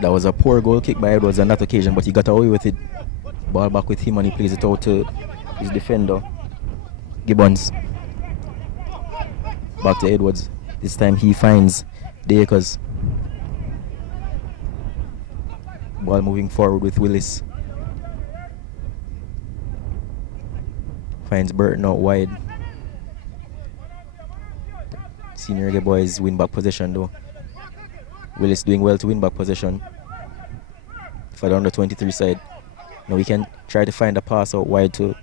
That was a poor goal kick by Edwards on that occasion, but he got away with it. Ball back with him and he plays it out to his defender, Gibbons. Back to Edwards. This time he finds Dakers. Ball moving forward with Willis. Finds Burton out wide. Senior Reggae Boyz win back possession though. Willis doing well to win back possession for the under 23 side. Now we can try to find a pass out wide to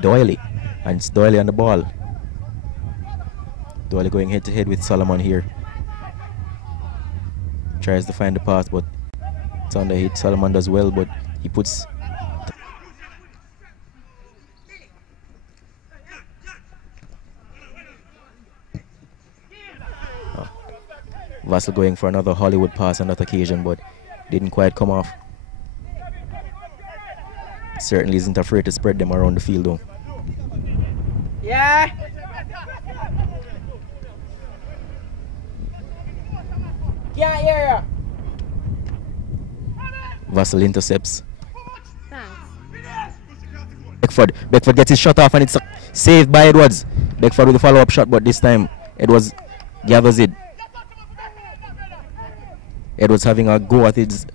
Doyle. And it's Doyle on the ball. Doyle going head to head with Solomon here. Tries to find the pass, but it's on the hit. Solomon does well, but he puts. Vassal going for another Hollywood pass on that occasion, but didn't quite come off. Certainly isn't afraid to spread them around the field though. Yeah. Can't hear you. Vassal intercepts. Beckford gets his shot off and it's saved by Edwards. Beckford with the follow-up shot, but this time Edwards gathers it. Edwards having a go at his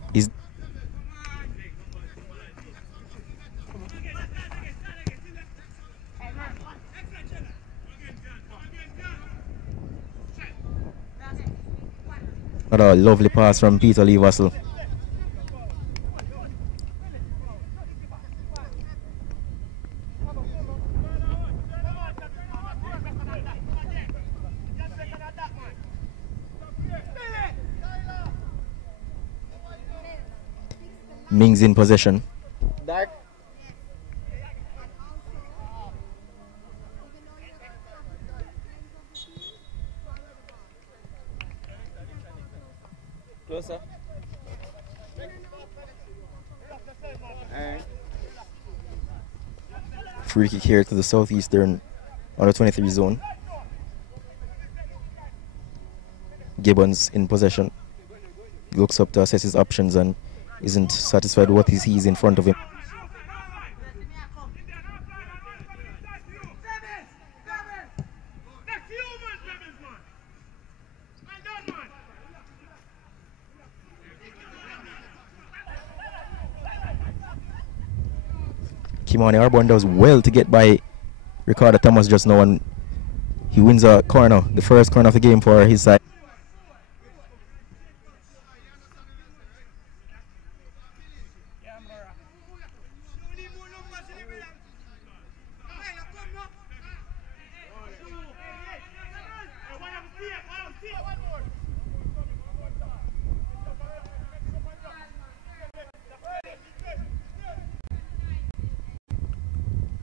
another lovely pass from Peter Lee Vassal. Mings in possession. Dark. Closer. Free kick here to the southeastern under 23 zone. Gibbons in possession. Looks up to assess his options and isn't satisfied with what he sees in front of him. Kimani Arbon does well to get by Ricardo Thomas just now, and he wins a corner, the first corner of the game for his side.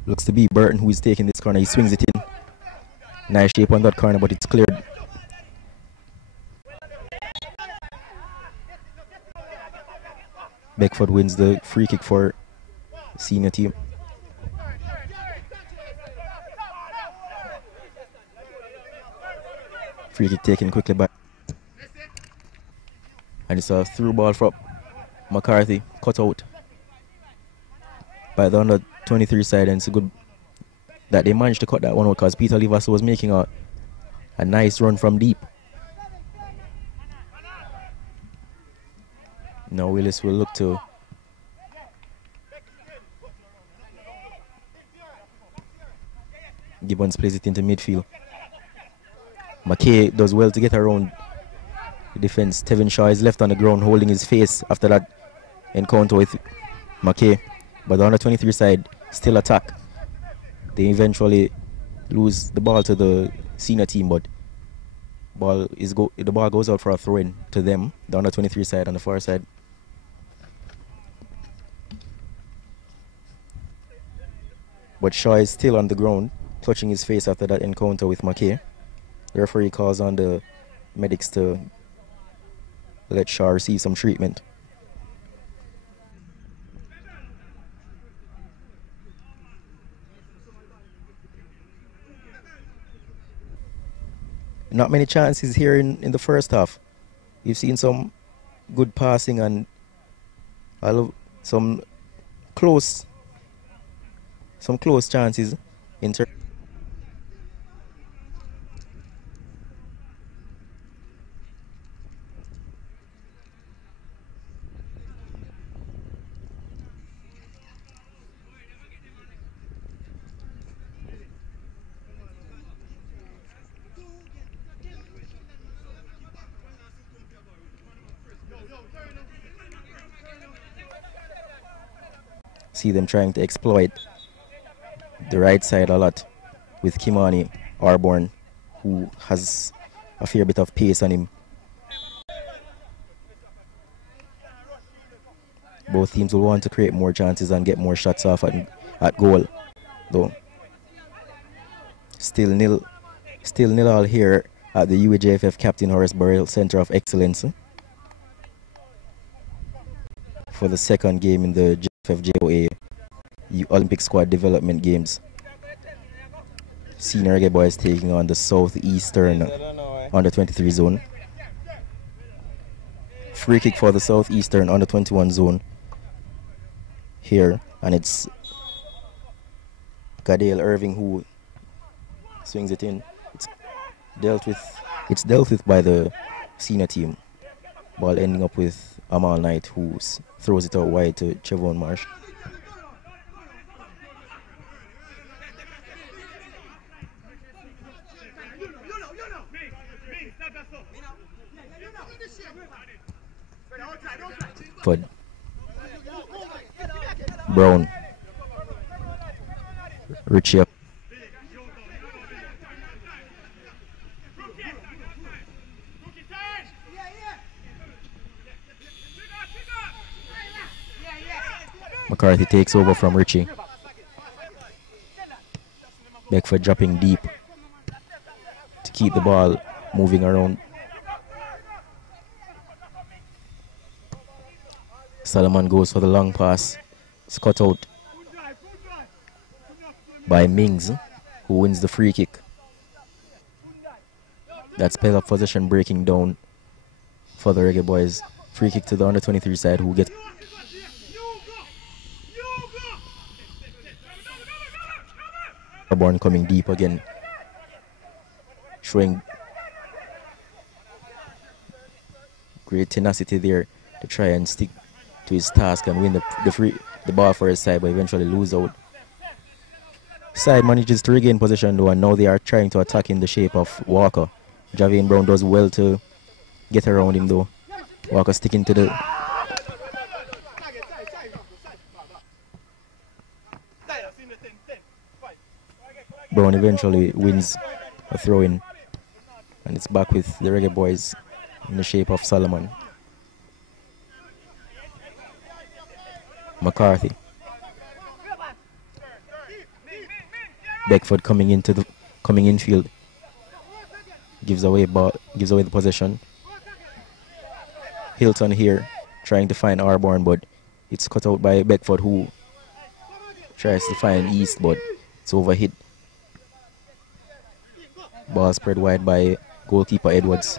Looks to be Burton who is taking this corner. He swings it in. Nice shape on that corner, but it's cleared. Beckford wins the free kick for senior team. Free kick taken quickly by. And it's a through ball from McCarthy. Cut out by the under 23 side, and it's a good that they managed to cut that one out because Peter Lee Vassal was making a nice run from deep. Now Willis will look to Gibbons plays it into midfield. McKay does well to get around the defense. Tevin Shaw is left on the ground holding his face after that encounter with McKay. But the under 23 side still attack. They eventually lose the ball to the senior team, but the ball goes out for a throw-in to them, the under 23 side on the far side. But Shaw is still on the ground, touching his face after that encounter with McKay. The referee calls on the medics to let Shaw receive some treatment. Not many chances here in the first half. You've seen some good passing and some close chances in terms. See them trying to exploit the right side a lot with Kimani Arborn, who has a fair bit of pace on him. Both teams will want to create more chances and get more shots off at goal, though. Still nil all here at the UAJFF Captain Horace Burrell Center of Excellence for the second game in the JFFJOA Olympic Squad Development Games. Senior Reggae Boyz taking on the Southeastern Under 23 zone. Free kick for the Southeastern Under 21 zone here, and it's Gadale Irving who swings it in. It's dealt with by the senior team. Ball ending up with Amal Knight, who throws it out wide to Trevon Marsh. For Brown, Richie up. McCarthy takes over from Richie. Beckford dropping deep to keep the ball moving around. Solomon goes for the long pass. It's cut out by Mings, who wins the free kick. That's spell of possession breaking down for the Reggae Boyz. Free kick to the under 23 side, who gets Arborn coming deep again, showing great tenacity there to try and stick to his task and win the ball for his side, but eventually lose out. Side manages to regain possession though, and now they are trying to attack in the shape of Walker. Javian Brown does well to get around him though. Walker sticking to the Brown eventually wins a throw-in, and it's back with the Reggae Boyz in the shape of Solomon. McCarthy. Beckford coming infield. Gives away the possession. Hilton here trying to find Arborn, but it's cut out by Beckford, who tries to find East, but it's overhit. Ball spread wide by goalkeeper Edwards.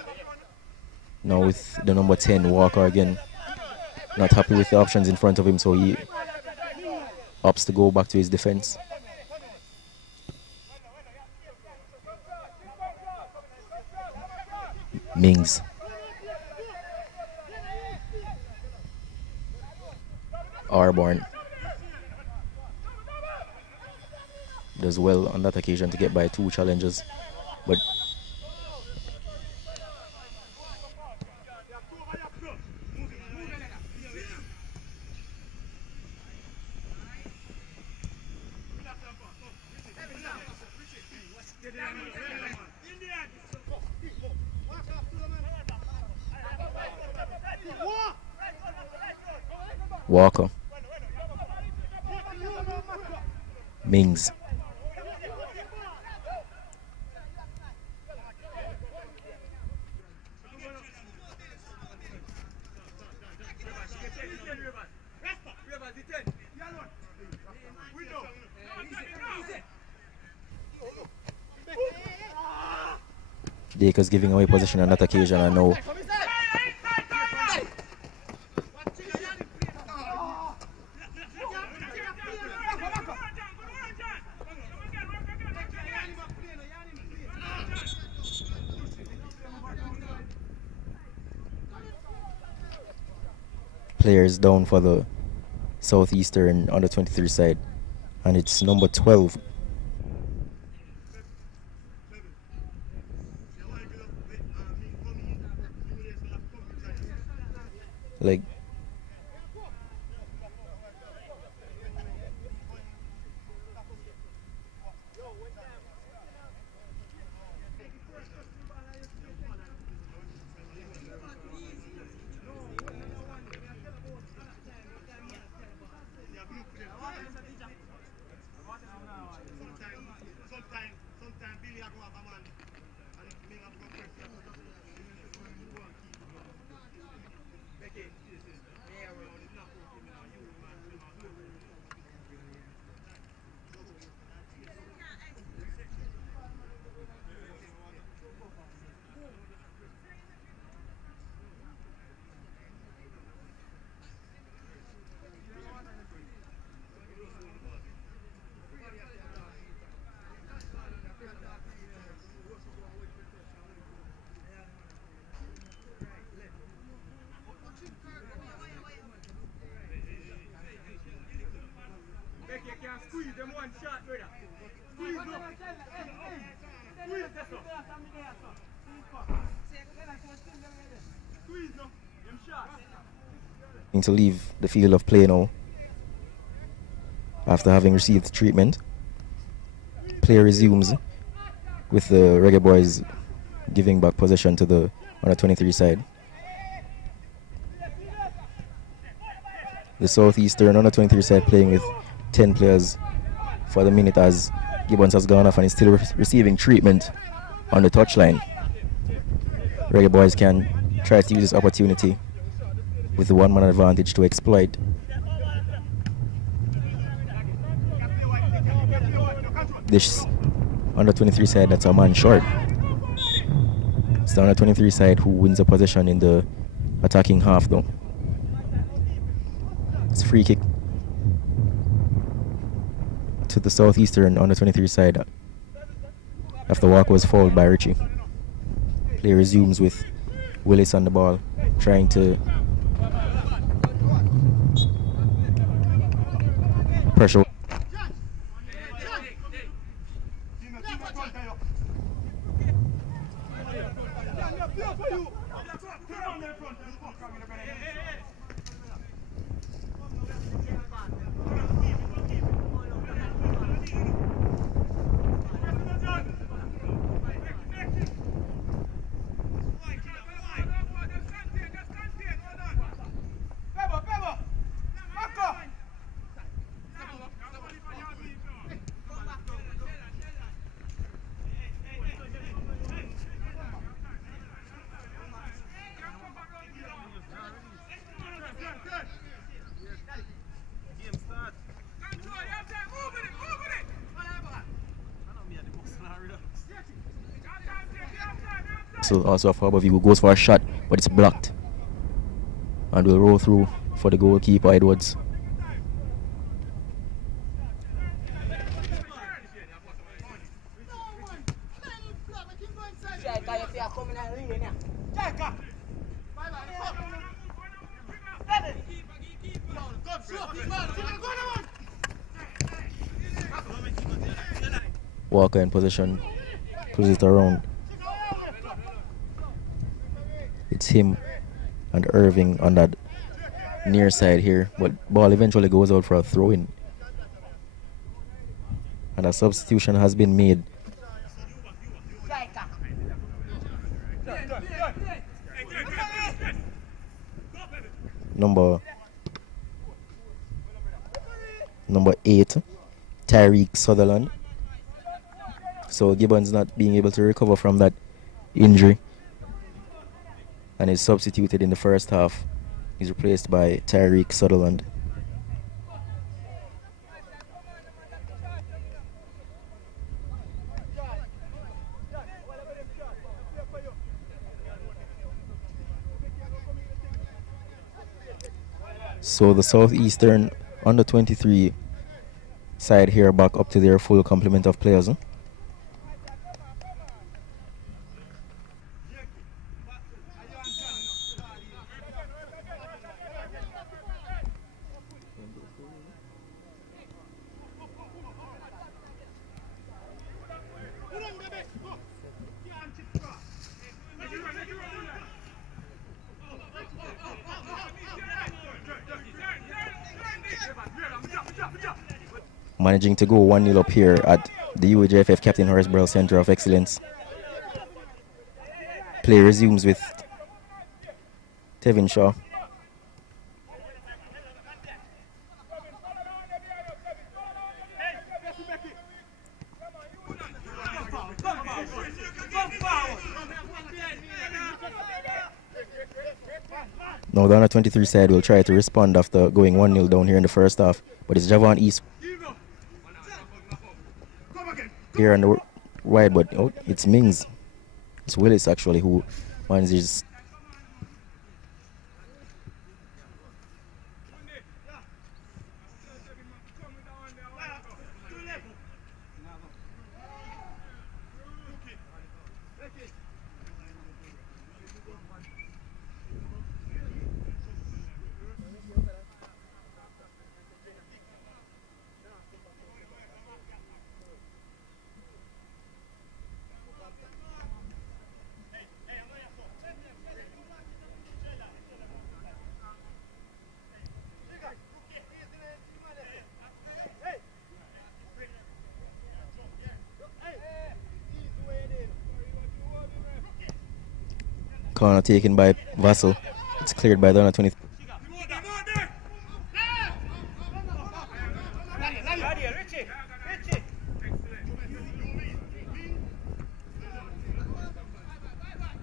Now with the number 10, Walker again. Not happy with the options in front of him, so he opts to go back to his defense. Mings. Arborn does well on that occasion to get by 2 challenges, but Walker. Mings. Dakers giving away possession on that occasion, and now players down for the Southeastern under 23 side, and it's number 12. Like, Squeeze them one shot, brother. Squeeze them. Squeeze them. Them shot. To leave the field of play now after having received treatment. Play resumes with the Reggae Boyz giving back possession to the under 23 side. The Southeastern under 23 side playing with 10 players for the minute as Gibbons has gone off and is still receiving treatment on the touchline. Reggae Boyz can try to use this opportunity with the one-man advantage to exploit. This under 23 side that's a man short. It's the under 23 side who wins the possession in the attacking half though. It's a free kick to the Southeastern under 23 side after Walker was fouled by Richie. Play resumes with Willis on the ball, trying to pressure. So also for above you goes for a shot, but it's blocked. And will roll through for the goalkeeper Edwards. Walker in position, pushes it around. It's him and Irving on that near side here, but ball eventually goes out for a throw-in. And a substitution has been made. Number 8, Tyreek Sutherland. So Gibbons not being able to recover from that injury and is substituted in the first half. He's replaced by Tyreek Sutherland. So the Southeastern under 23 side here back up to their full complement of players. Huh? Managing to go 1-0 up here at the UJFF Captain Horace Center of Excellence. Play resumes with Tevin Shaw. Now the under 23 side will try to respond after going 1-0 down here in the first half, but it's Javon East here on the wide, but oh, it's Mings. It's Willis actually who manages. Corner taken by Vassal. It's cleared by the under 23.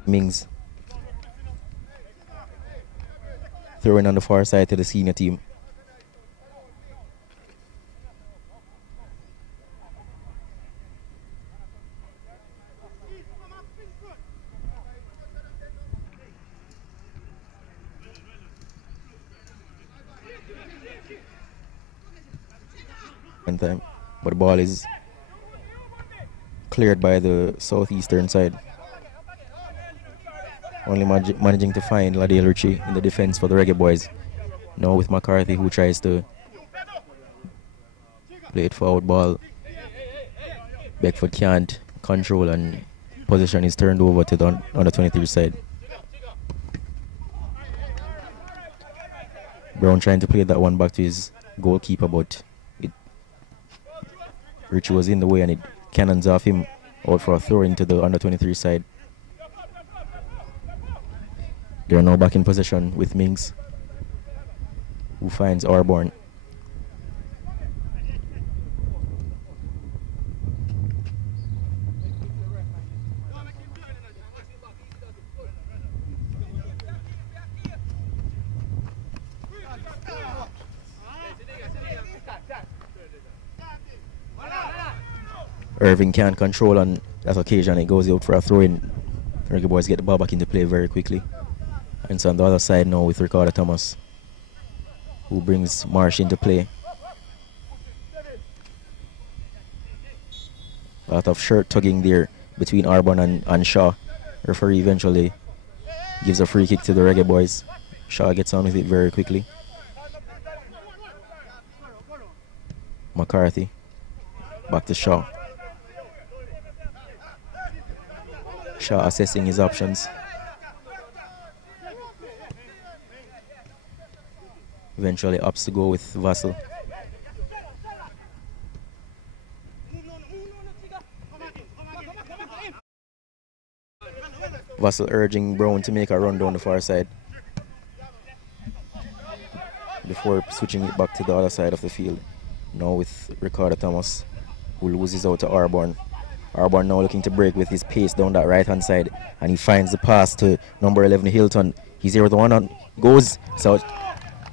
Mings. Throwing on the far side to the senior team. Time, but the ball is cleared by the southeastern side. Only managing to find Ladale Ritchie in the defense for the Reggae Boyz. Now with McCarthy who tries to play it forward ball. Beckford can't control and possession is turned over to the under 23 side. Brown trying to play that one back to his goalkeeper, but Richie was in the way and it cannons off him out for a throw into the under 23 side. They are now back in possession with Mings, who finds Arborn. Irving can't control on that occasion. It goes out for a throw in. Reggae Boyz get the ball back into play very quickly. And so on the other side now with Ricardo Thomas, who brings Marsh into play. A lot of shirt tugging there between Arbon and Shaw. Referee eventually gives a free kick to the Reggae Boyz. Shaw gets on with it very quickly. McCarthy. Back to Shaw. Shaw assessing his options. Eventually opts to go with Vassal. Vassal urging Brown to make a run down the far side before switching it back to the other side of the field. Now with Ricardo Thomas, who loses out to Arborn. Arborn now looking to break with his pace down that right hand side, and he finds the pass to number 11 Hilton. He's here with the one on, goes so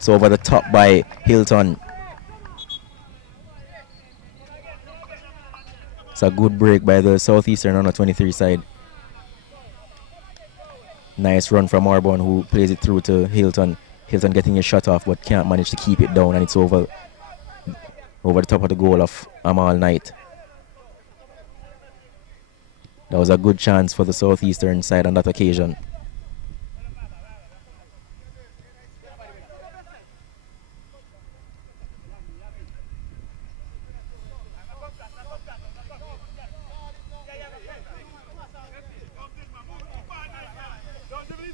over the top by Hilton. It's a good break by the Southeastern under 23 side. Nice run from Arborn, who plays it through to Hilton. Hilton getting a shot off but can't manage to keep it down, and it's over the top of the goal of Amal Knight. That was a good chance for the Southeastern side on that occasion.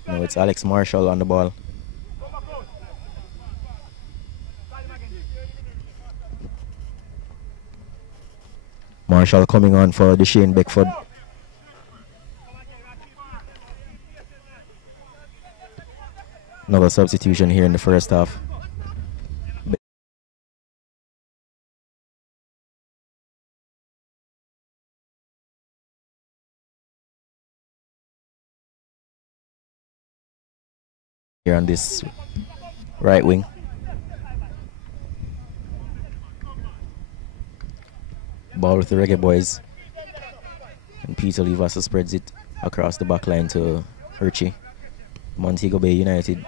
Now it's Alex Marshall on the ball. Marshall coming on for the Shane Beckford. Another substitution here in the first half. Here on this right wing. Ball with the Reggae Boyz. And Peter Levasseur spreads it across the back line to Hershey. Montego Bay United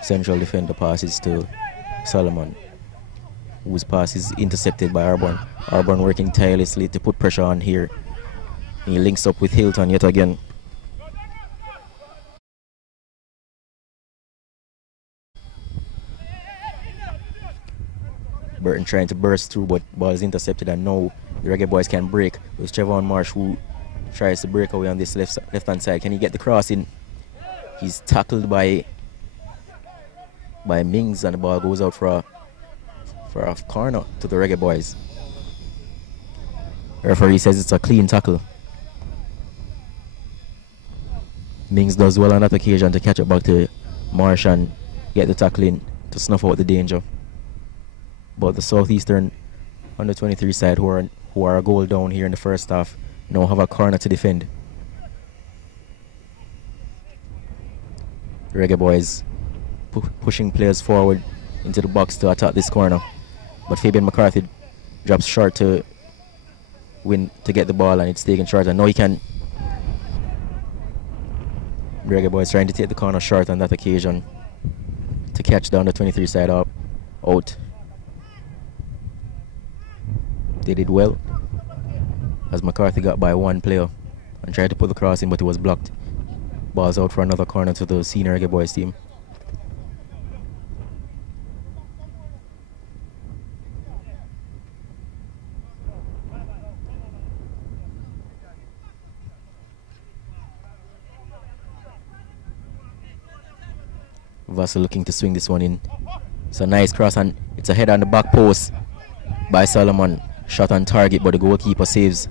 central defender passes to Solomon, whose pass is intercepted by Arbon. Arbon working tirelessly to put pressure on here. He links up with Hilton yet again. Burton trying to burst through, but ball is intercepted, and now the Reggae Boyz can break. It was Trevon Marsh who tries to break away on this left-hand side. Can he get the cross in? He's tackled by Mings, and the ball goes out for a corner to the Reggae Boyz. Referee says it's a clean tackle. Mings does well on that occasion to catch it back to Marsh and get the tackle in to snuff out the danger. But the Southeastern under 23 side, who are a goal down here in the first half, now have a corner to defend. The Reggae Boyz pushing players forward into the box to attack this corner, but Fabian McCarthy drops short to win to get the ball, and it's taken short, and now he can. The Reggae Boyz trying to take the corner short on that occasion to catch down the 23 side out. They did well, as McCarthy got by one player and tried to put the cross in, but it was blocked. Ball's out for another corner to the Senior Reggae Boyz team. Vassell looking to swing this one in. It's a nice cross, and it's a header on the back post by Solomon. Shot on target, but the goalkeeper saves.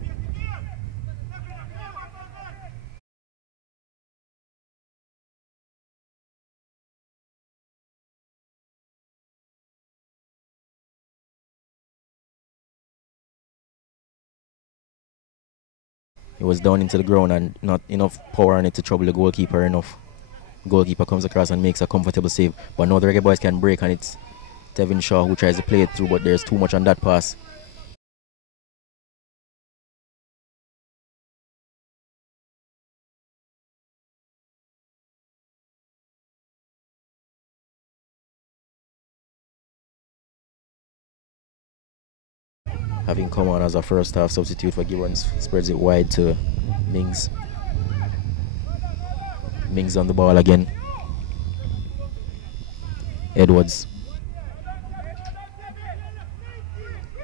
It was down into the ground and not enough power on it to trouble the goalkeeper enough. Goalkeeper comes across and makes a comfortable save. But now the Reggae Boyz can break, and it's Tevin Shaw who tries to play it through, but there's too much on that pass. Having come on as a first half substitute for Gibbons, spreads it wide to Mings. Mings on the ball again. Edwards.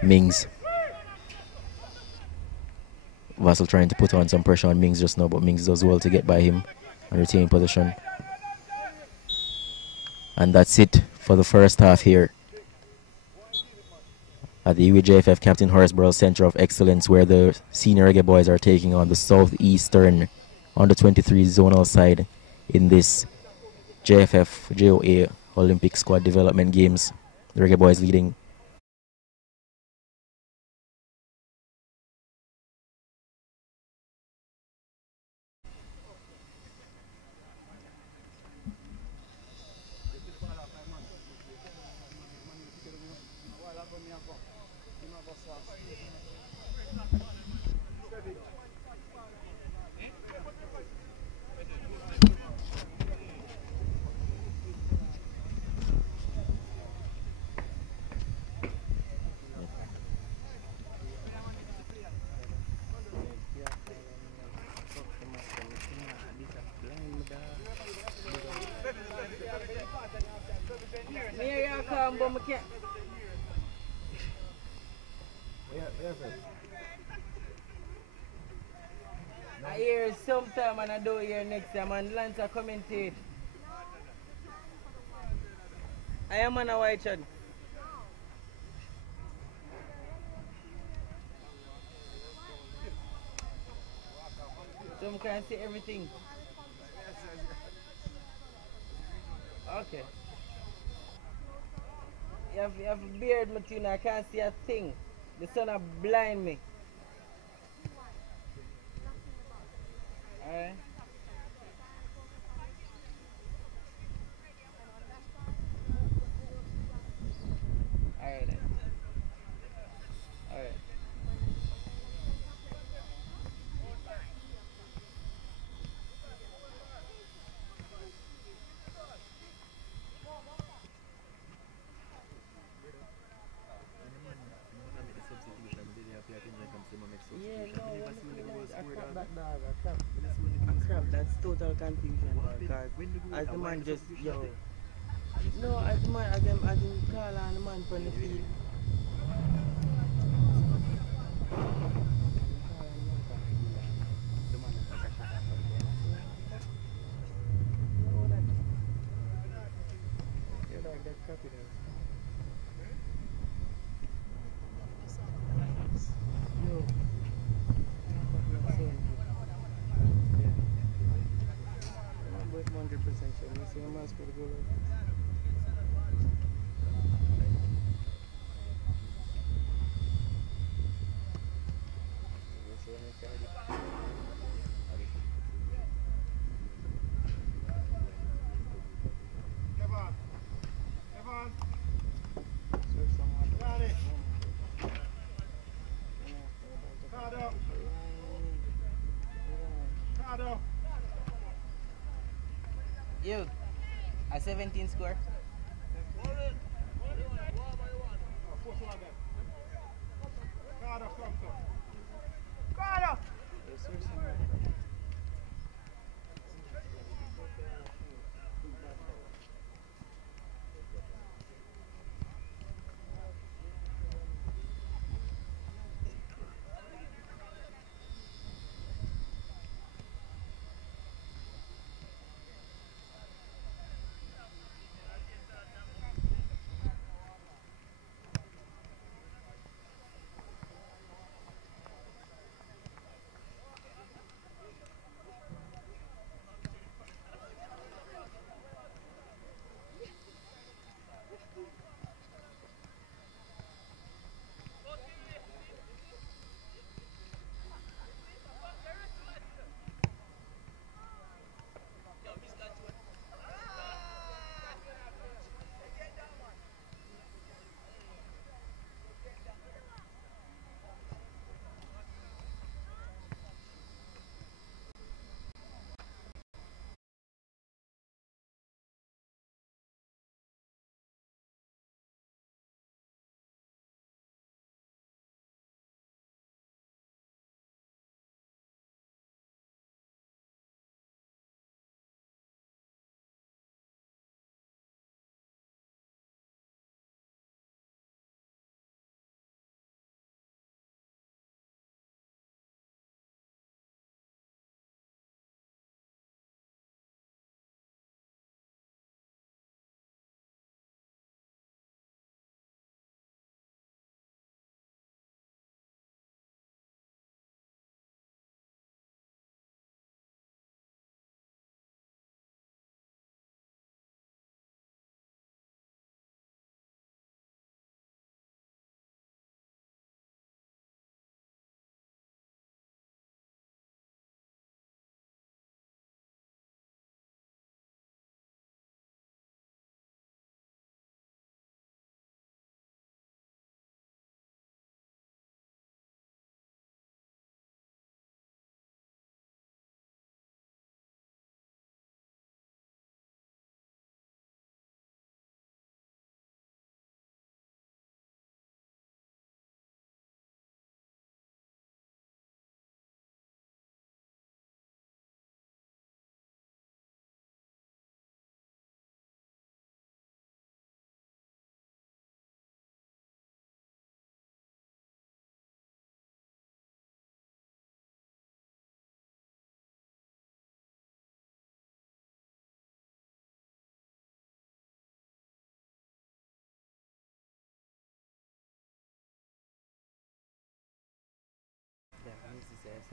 Mings. Vassell trying to put on some pressure on Mings just now, but Mings does well to get by him and retain position. And that's it for the first half here at the UWJFF Captain Horace Center of Excellence, where the Senior Reggae Boyz are taking on the Southeastern under 23 zonal side in this JFF JOA Olympic Squad Development Games. The Reggae Boyz leading . I hear sometime and I do hear next time, and Lance are commentate. I am on a white chat. Some can see everything. Okay. You have a beard, Matuna. I can't see a thing. The sun are blind me. Alright. Alright then. Alright. Yeah, no, a crap, that's total confusion, because as the man just, yo, no, as the man, as him call on the man from the field. Yo, I'm 100% sure. You see a man score the goal. Evan. Evan. Got it. Cardo. Cardo. You, a 17 score. Cardo, come. Cardo.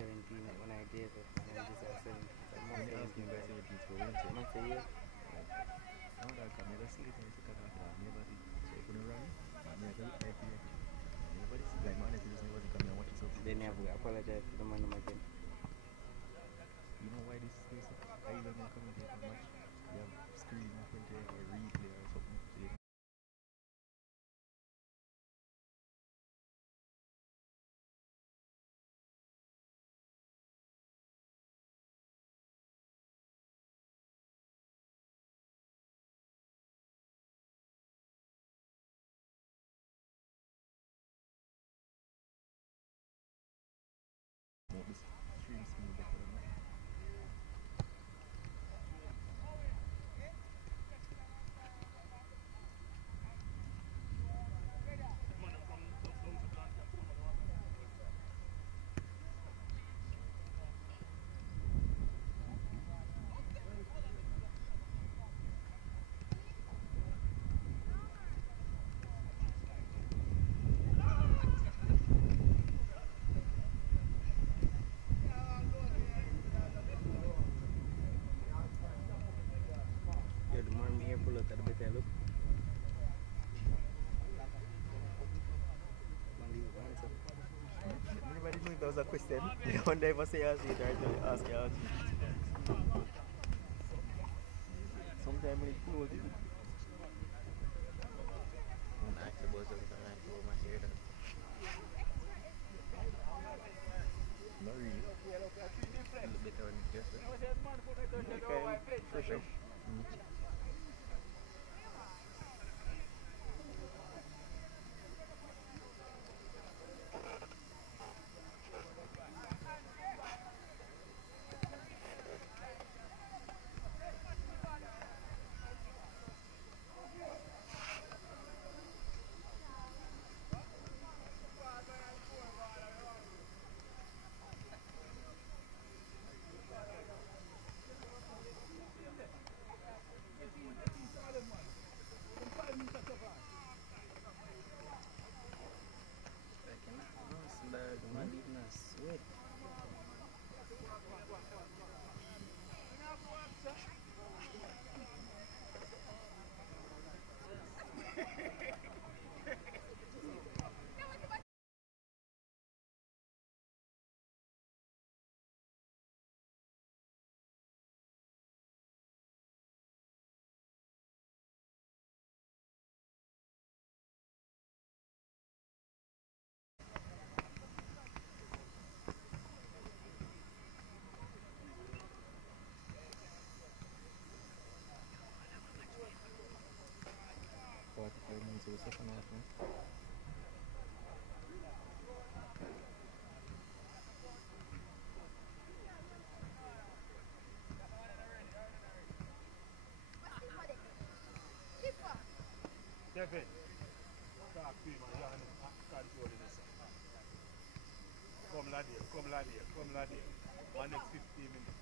17 when I gave it, and then this is 17. So I'm When not they ask me 17, by right? 17 for Wednesday, I'm say yeah. no, that can never see it in the second half of never see. So if you don't run, I mean, I go look like you. Nobody see, like, man, if you just never see, come here and watch it. So Then you have to apologize to the man again. you know why this is so? I even when commentate on match, you have screen in front of you or replay or something. So you know this stream smooth better than that. Yeah, the more me here pull out, the better I look. Man, leave it one second. Anybody know if that was a question? You wonder if I say ask it or ask you ask it. Sometimes when it close it. I'm actually about to look around over my hair that. Not really. A little bit on it, yes, sir. Kind of fresh. Man, leaving us sweat. To the second half, man. Kevin, talk to him and you are controlling this. Come laddie. 1 next 15 minutes.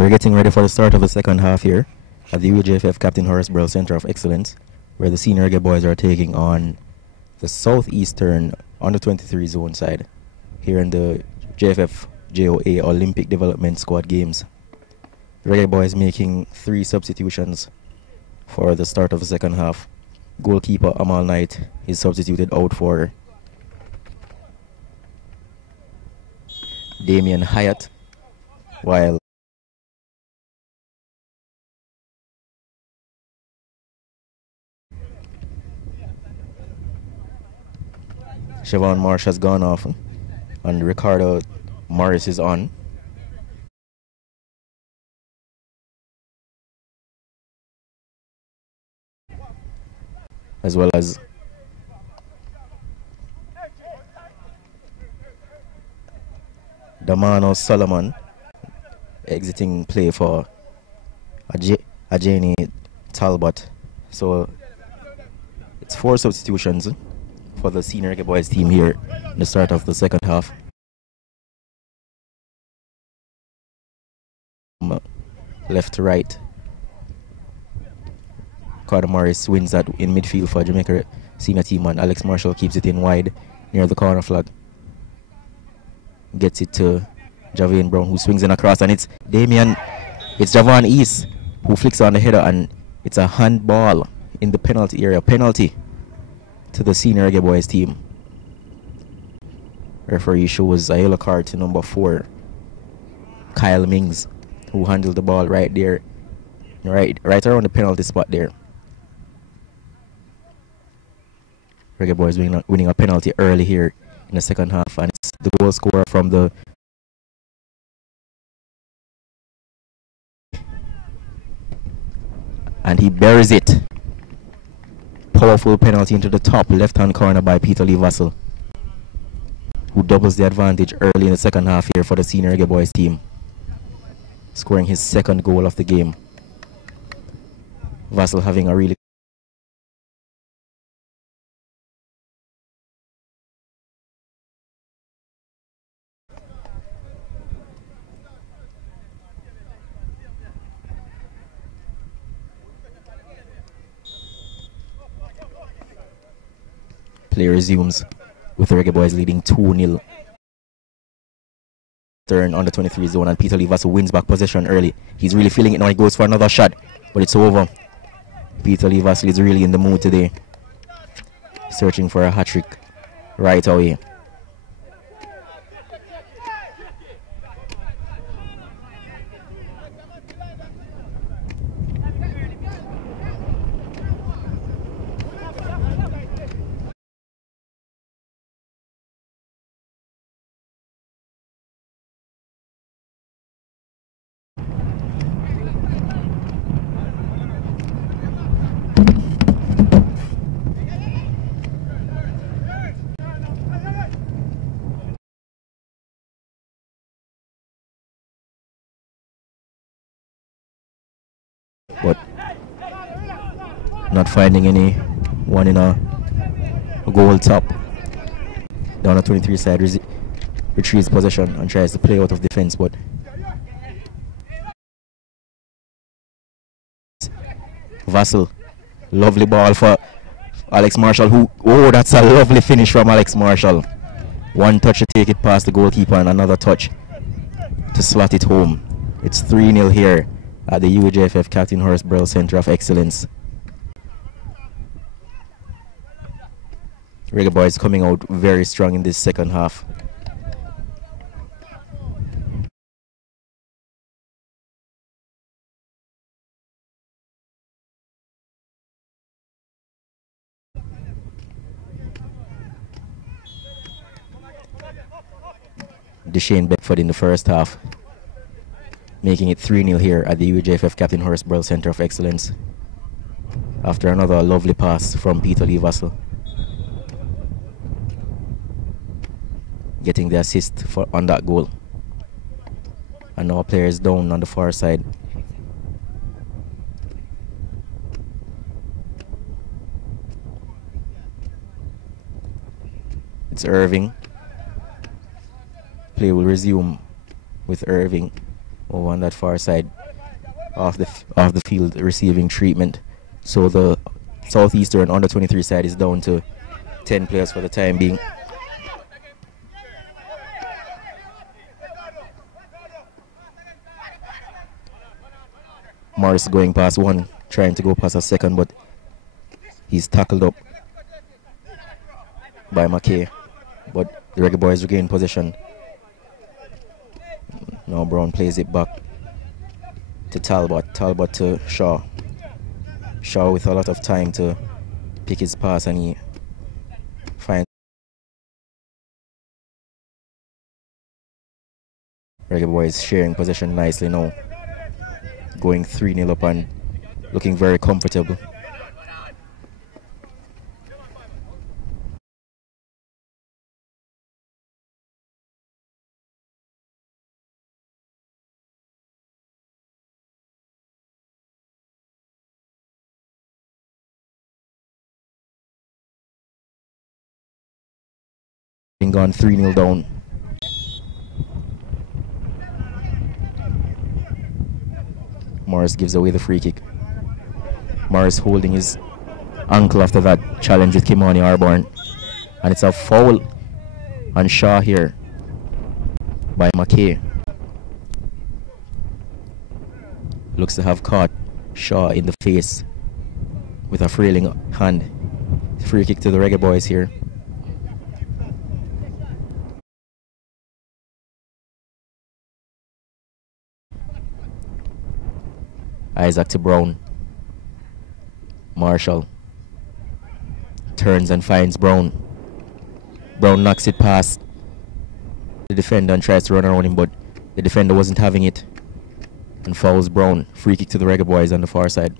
We're getting ready for the start of the second half here at the UJFF Captain Horace Burrell Center of Excellence, where the Senior Reggae Boyz are taking on the Southeastern Under-23 zone side here in the JFF JOA Olympic Development Squad games. The Reggae Boyz making 3 substitutions for the start of the second half. Goalkeeper Amal Knight is substituted out for Damien Hyatt, while Siobhan Marsh has gone off and Ricardo Morris is on. As well as Damano Solomon exiting play for Ajani Talbot. So it's 4 substitutions for the Senior Reggae Boyz team here in the start of the second half. Left to right. Carter Morris wins that in midfield for Jamaica senior team, and Alex Marshall keeps it in wide near the corner flag. Gets it to Javane Brown, who swings in across, and it's Javon East who flicks on the header, and it's a handball in the penalty area. Penalty to the Senior Reggae Boyz team. Referee shows a yellow card to number 4, Kyle Mings, who handled the ball right there, right around the penalty spot there. Reggae Boyz winning a penalty early here in the second half, and it's the goal scorer from the and he buries it. Powerful penalty into the top left-hand corner by Peter Lee Vassell, who doubles the advantage early in the second half here for the Senior Reggae Boyz team, scoring his 2nd goal of the game. Vassell having a really play resumes with the Reggae Boyz leading 2-0. Turn on the 23 zone, and Peter Lee Vassell wins back possession early. He's really feeling it now. He goes for another shot, but it's over. Peter Lee Vassell is really in the mood today, searching for a hat-trick right away. But not finding anyone in a goal top. The under 23 side retrieves possession and tries to play out of defense, but Vassell, lovely ball for Alex Marshall, that's a lovely finish from Alex Marshall. One touch to take it past the goalkeeper, and another touch to slot it home. It's 3-0 here at the UJFF Captain Horace Burrell Center of Excellence. Reggae Boyz coming out very strong in this second half. Deshane Beckford in the first half, making it 3-0 here at the UJFF Captain Horace Burrell Center of Excellence, after another lovely pass from Peter Lee Vassell, getting the assist on that goal. And now players down on the far side. It's Irving. Play will resume with Irving over on that far side of the field receiving treatment. So the Southeastern under 23 side is down to 10 players for the time being. Morris going past one, trying to go past a second, but he's tackled up by McKay. But the Reggae Boyz regain possession. Now Brown plays it back to Talbot. Talbot to Shaw. Shaw with a lot of time to pick his pass, and he finds Reggae Boyz sharing possession nicely now. Going 3-0 up and looking very comfortable. Gone 3-0 down. Morris gives away the free kick. Morris holding his ankle after that challenge with Kimani Arborn. And it's a foul on Shaw here by McKay. Looks to have caught Shaw in the face with a frailing hand. Free kick to the Reggae Boyz here. Isaac to Brown. Marshall turns and finds Brown. Brown knocks it past the defender and tries to run around him, but the defender wasn't having it and fouls Brown. Free kick to the Reggae Boyz on the far side.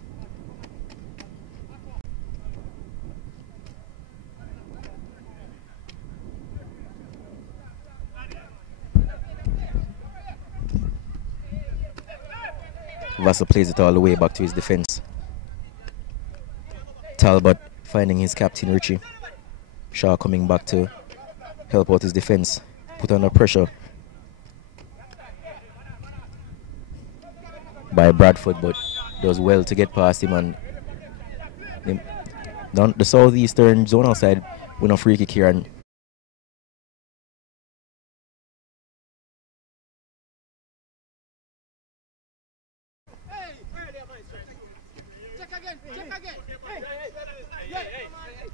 Vassar plays it all the way back to his defense. Talbot finding his captain Richie. Shaw coming back to help out his defense. Put under pressure by Bradford, but does well to get past him. And the Southeastern zonal side win a free kick here, and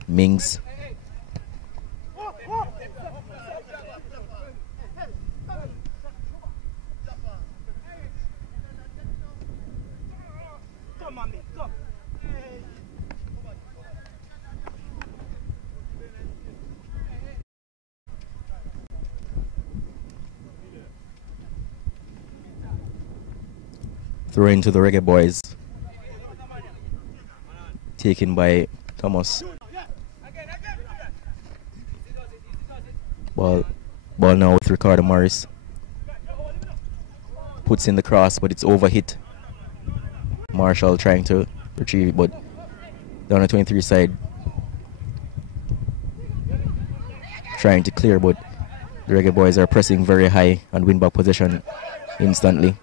Mings. Throw into the Reggae Boyz. Taken by Thomas. Ball now with Ricardo Morris. Puts in the cross, but it's overhit. Marshall trying to retrieve it, but down the 23 side trying to clear, but the Reggae Boyz are pressing very high and win back possession instantly.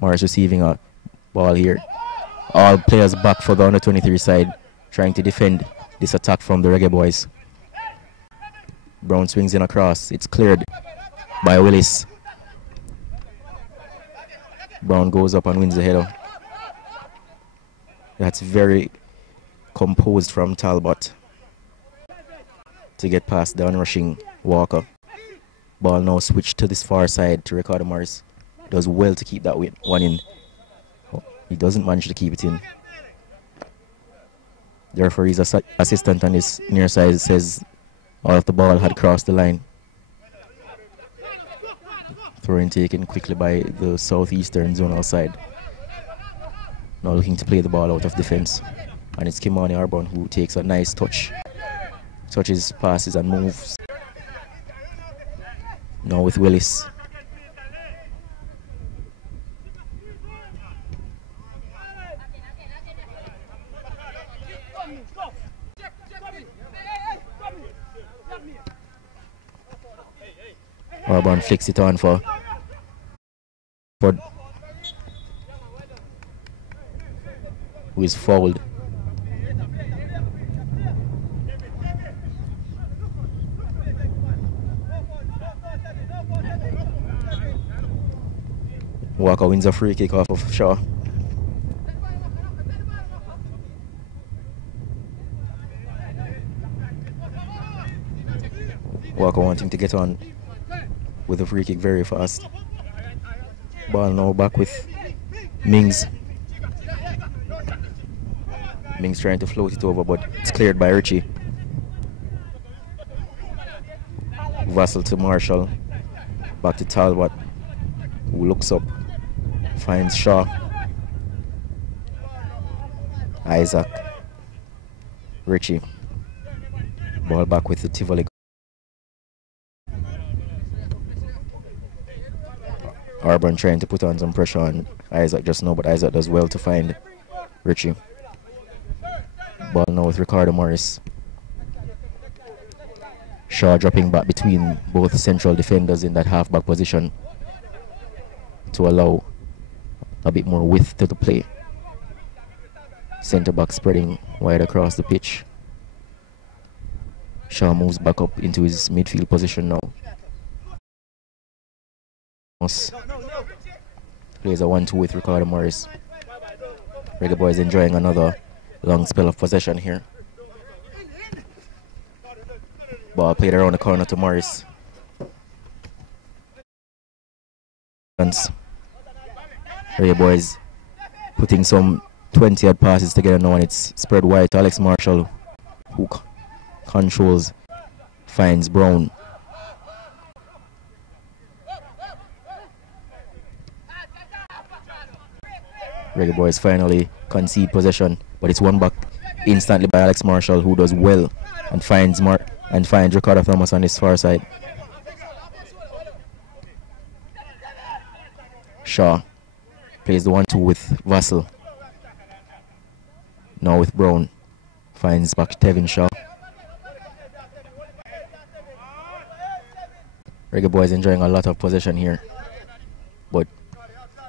Morris receiving a ball here. All players back for the under 23 side, trying to defend this attack from the Reggae Boyz. Brown swings in across. It's cleared by Willis. Brown goes up and wins the header. That's very composed from Talbot to get past the onrushing Walker. Ball now switched to this far side to Ricardo Morris. Does well to keep that one in. Oh, he doesn't manage to keep it in. The referee's assistant on this near side says all of the ball had crossed the line. Throw-in taken quickly by the Southeastern zonal side. Now looking to play the ball out of defense. And it's Kimani Arbon who takes a nice touch. Touches, passes and moves. Now with Willis. Arbon flicks it on for who is fouled. Walker wins a free kick off of Shaw. Walker wanting to get on with the free kick very fast. Ball now back with Mings. Mings trying to float it over, but it's cleared by Richie. Vassal to Marshall. Back to Talbot, who looks up, finds Shaw. Isaac. Richie. Ball back with the Tivoli. Auburn trying to put on some pressure on Isaac just now, but Isaac does well to find Richie. Ball now with Ricardo Morris. Shaw dropping back between both central defenders in that half-back position to allow a bit more width to the play. Centre-back spreading wide across the pitch. Shaw moves back up into his midfield position now. Plays a 1-2 with Ricardo Morris. Reggae Boyz enjoying another long spell of possession here. Ball played around the corner to Morris. Reggae Boyz putting some 20-odd passes together now, and it's spread wide to Alex Marshall, who controls, finds Brown. Reggae Boyz finally concede possession, but it's won back instantly by Alex Marshall, who does well and finds Ricardo Thomas on his far side. Shaw plays the 1-2 with Vassal. Now with Brown, finds back Tevin Shaw. Reggae Boyz enjoying a lot of possession here, but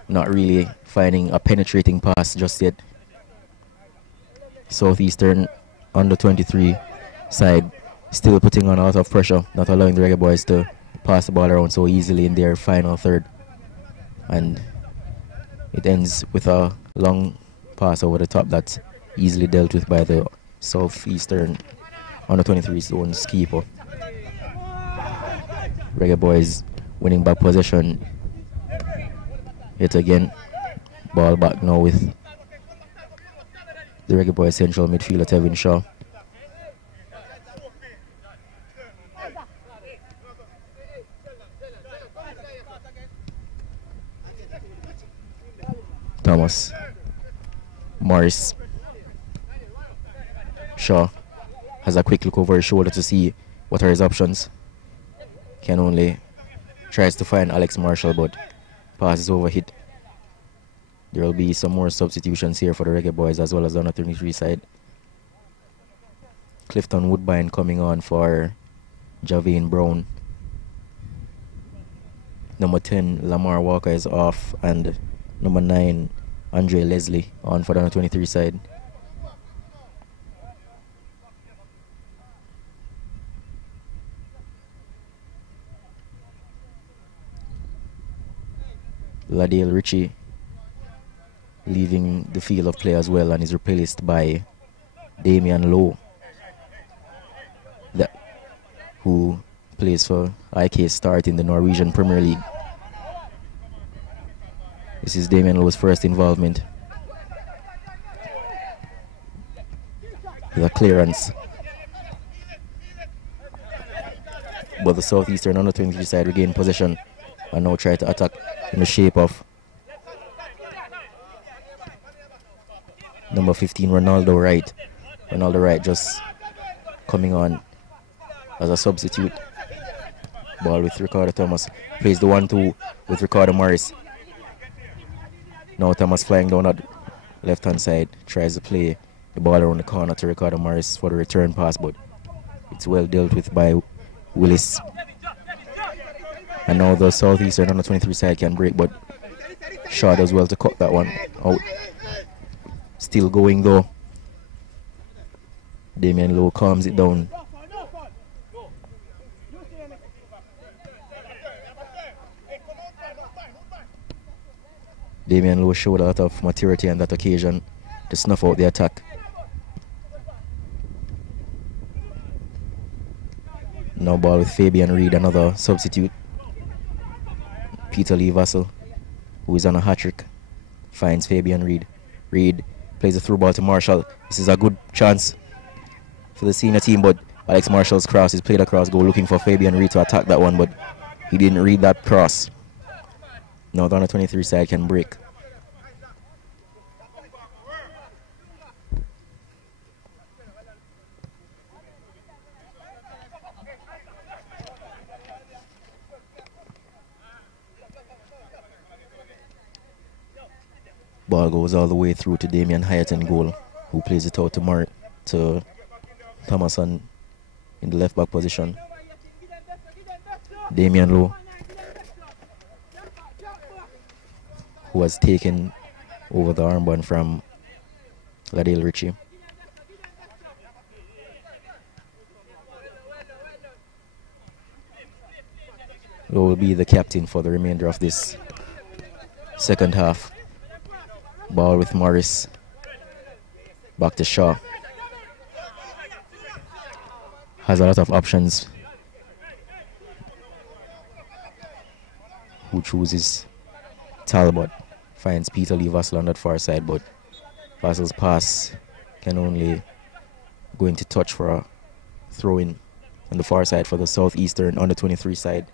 not really finding a penetrating pass just yet. Southeastern under 23 side still putting on a lot of pressure, not allowing the Reggae Boyz to pass the ball around so easily in their final third. And it ends with a long pass over the top that's easily dealt with by the Southeastern under 23 zone's keeper. Reggae Boyz winning back possession yet again. Ball back now with the Reggae Boyz central midfielder Tevin Shaw. Thomas. Morris. Shaw has a quick look over his shoulder to see what are his options. Can only tries to find Alex Marshall, but pass is overhit. There will be some more substitutions here for the Reggae Boyz as well as on the 23 side. Clifton Woodbine coming on for Javane Brown. Number 10, Lamar Walker is off, and number 9, Andre Leslie on for the under 23 side. Ladale Ritchie leaving the field of play as well and is replaced by Damian Lowe, who plays for IK Start in the Norwegian Premier League. This is Damian Lowe's first involvement. With a clearance. But the Southeastern under 23 side regain possession and now try to attack in the shape of number 15, Ronaldo Wright. Ronaldo Wright just coming on as a substitute. Ball with Ricardo Thomas. Plays the 1-2 with Ricardo Morris. Now Thomas flying down that left-hand side. Tries to play the ball around the corner to Ricardo Morris for the return pass, but it's well dealt with by Willis. And now the Southeastern under 23 side can break, but Shaw does well to cut that one out. Still going though. Damian Lowe calms it down. Damian Lowe showed a lot of maturity on that occasion to snuff out the attack. Now ball with Fabian Reed, another substitute. Peter Lee Vassell, who is on a hat-trick, finds Fabian Reed. Reed plays a through ball to Marshall. This is a good chance for the senior team, but Alex Marshall's cross is played across goal, looking for Fabian Reed to attack that one, but he didn't read that cross. Now the under 23 side can break. Ball goes all the way through to Damian Hyatt in goal, who plays it out to Thomason in the left back position. Damian Lowe, who has taken over the armband from Ladale Ritchie. Lowe will be the captain for the remainder of this second half. Ball with Morris. Back to Shaw. Has a lot of options. Who chooses Talbot. Finds Peter Lee Vassell on that far side, but Vassell's pass can only go into touch for a throw-in on the far side for the Southeastern under 23 side.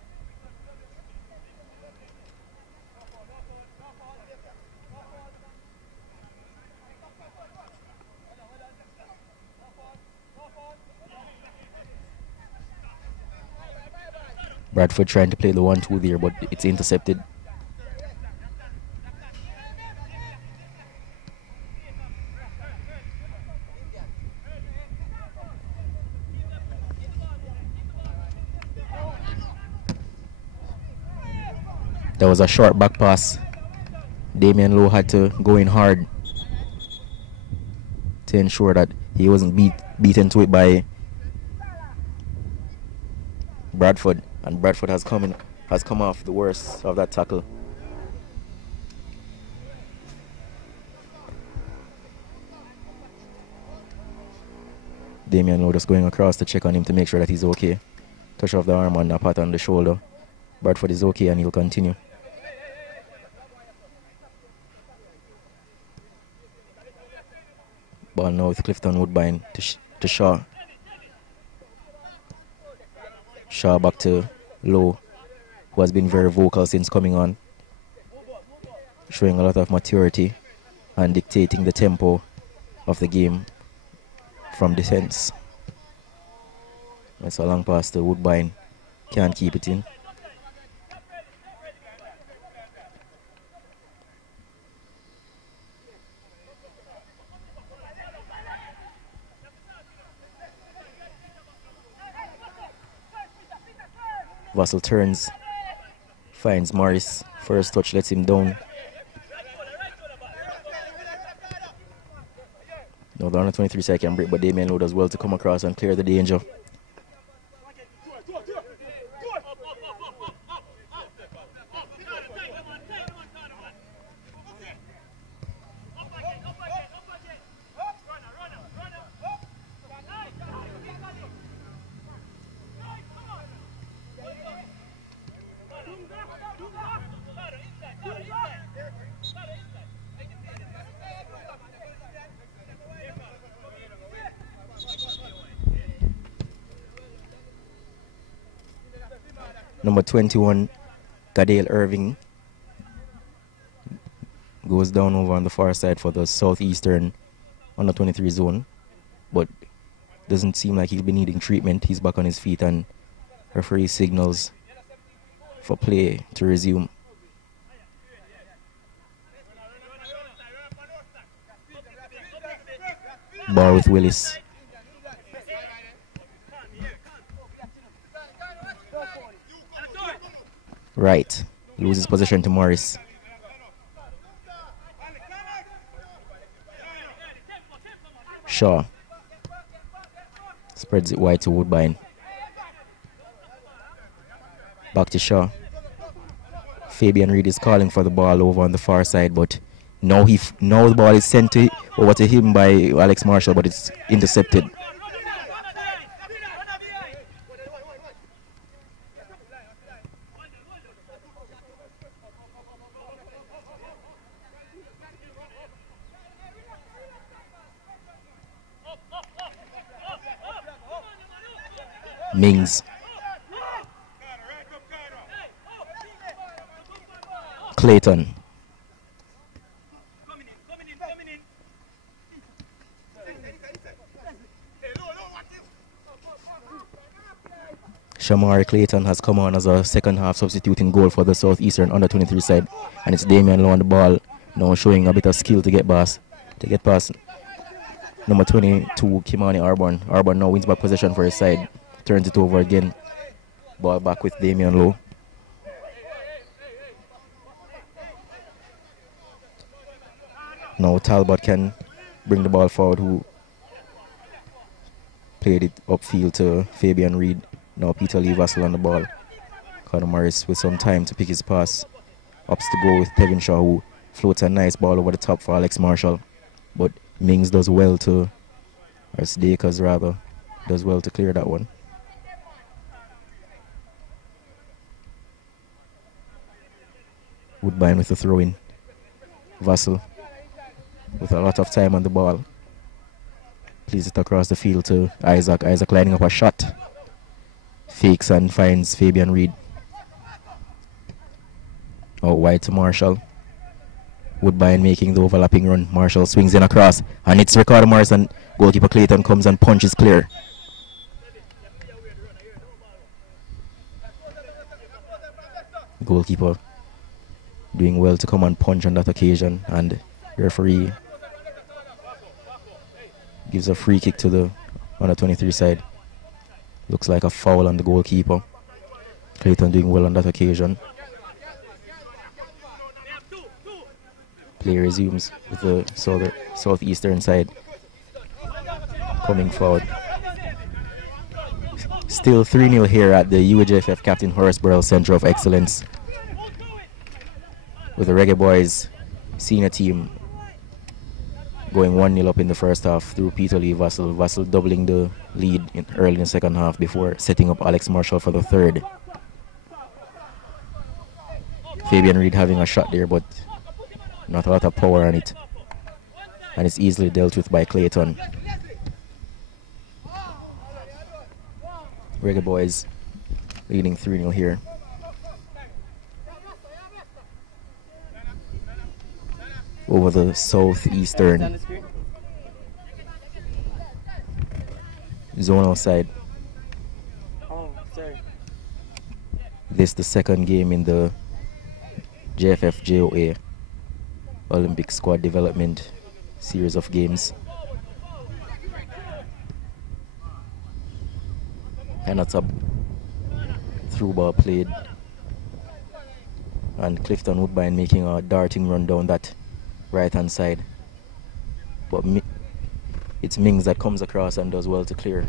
Bradford trying to play the 1-2 there, but it's intercepted. That was a short back pass. Damian Lowe had to go in hard to ensure that he wasn't beaten to it by Bradford. And Bradford has come off the worst of that tackle. Damian Lowe just going across to check on him to make sure that he's okay. Touch off the arm and a pat on the shoulder. Bradford is okay and he'll continue. Ball now with Clifton Woodbine to Shaw. Shaw back to Lowe, who has been very vocal since coming on, showing a lot of maturity and dictating the tempo of the game from defense. That's a long pass to Woodbine, can't keep it in. Vassell turns, finds Morris. First touch lets him down. Now the under 23 side can break, but Damian Lowe does well to come across and clear the danger. Number 21, Gadale Irving, goes down over on the far side for the Southeastern under 23 zone, but doesn't seem like he'll be needing treatment. He's back on his feet and referee signals for play to resume. Ball with Willis. Right, loses possession to Morris. Shaw spreads it wide to Woodbine. Back to Shaw. Fabian Reed is calling for the ball over on the far side, but now now the ball is sent over to him by Alex Marshall, but it's intercepted. Mings. Clayton. Shamari Clayton has come on as a second half substituting goal for the Southeastern under-23 side, and it's Damian Lowe on the ball now showing a bit of skill to get past number 22 Kimani Arbon. Arbon now wins back possession for his side, turns it over again, ball back with Damian Lowe. Now Talbot can bring the ball forward, who played it upfield to Fabian Reed. Now Peter Lee Vassell on the ball. Conor Morris with some time to pick his pass. Ups to go with Tevin Shaw, who floats a nice ball over the top for Alex Marshall. But Mings does well to, or Stakers rather, does well to clear that one. Woodbine with the throw in. Vassell with a lot of time on the ball. Plays it across the field to Isaac. Isaac lining up a shot. Fakes and finds Fabian Reed. Out wide to Marshall. Woodbine making the overlapping run. Marshall swings in across, and it's Ricardo Morris, and goalkeeper Clayton comes and punches clear. Goalkeeper doing well to come and punch on that occasion, and referee gives a free kick to the under-23 side. Looks like a foul on the goalkeeper. Clayton doing well on that occasion. Play resumes with the southeastern side coming forward. Still 3-0 here at the UJFF Captain Horace Burrell Centre of Excellence, with the Reggae Boyz senior team going 1-0 up in the first half through Peter Lee Vassell. Vassell doubling the lead early in the second half before setting up Alex Marshall for the third. Fabian Reed having a shot there, but not a lot of power on it, and it's easily dealt with by Clayton. Reggae Boyz leading 3-0 here. Over the southeastern zone outside. Oh, sorry. This the second game in the JFF JOA Olympic Squad Development series of games. And that's a through ball played, and Clifton Woodbine making a darting run down that right hand side, but it's Mings that comes across and does well to clear.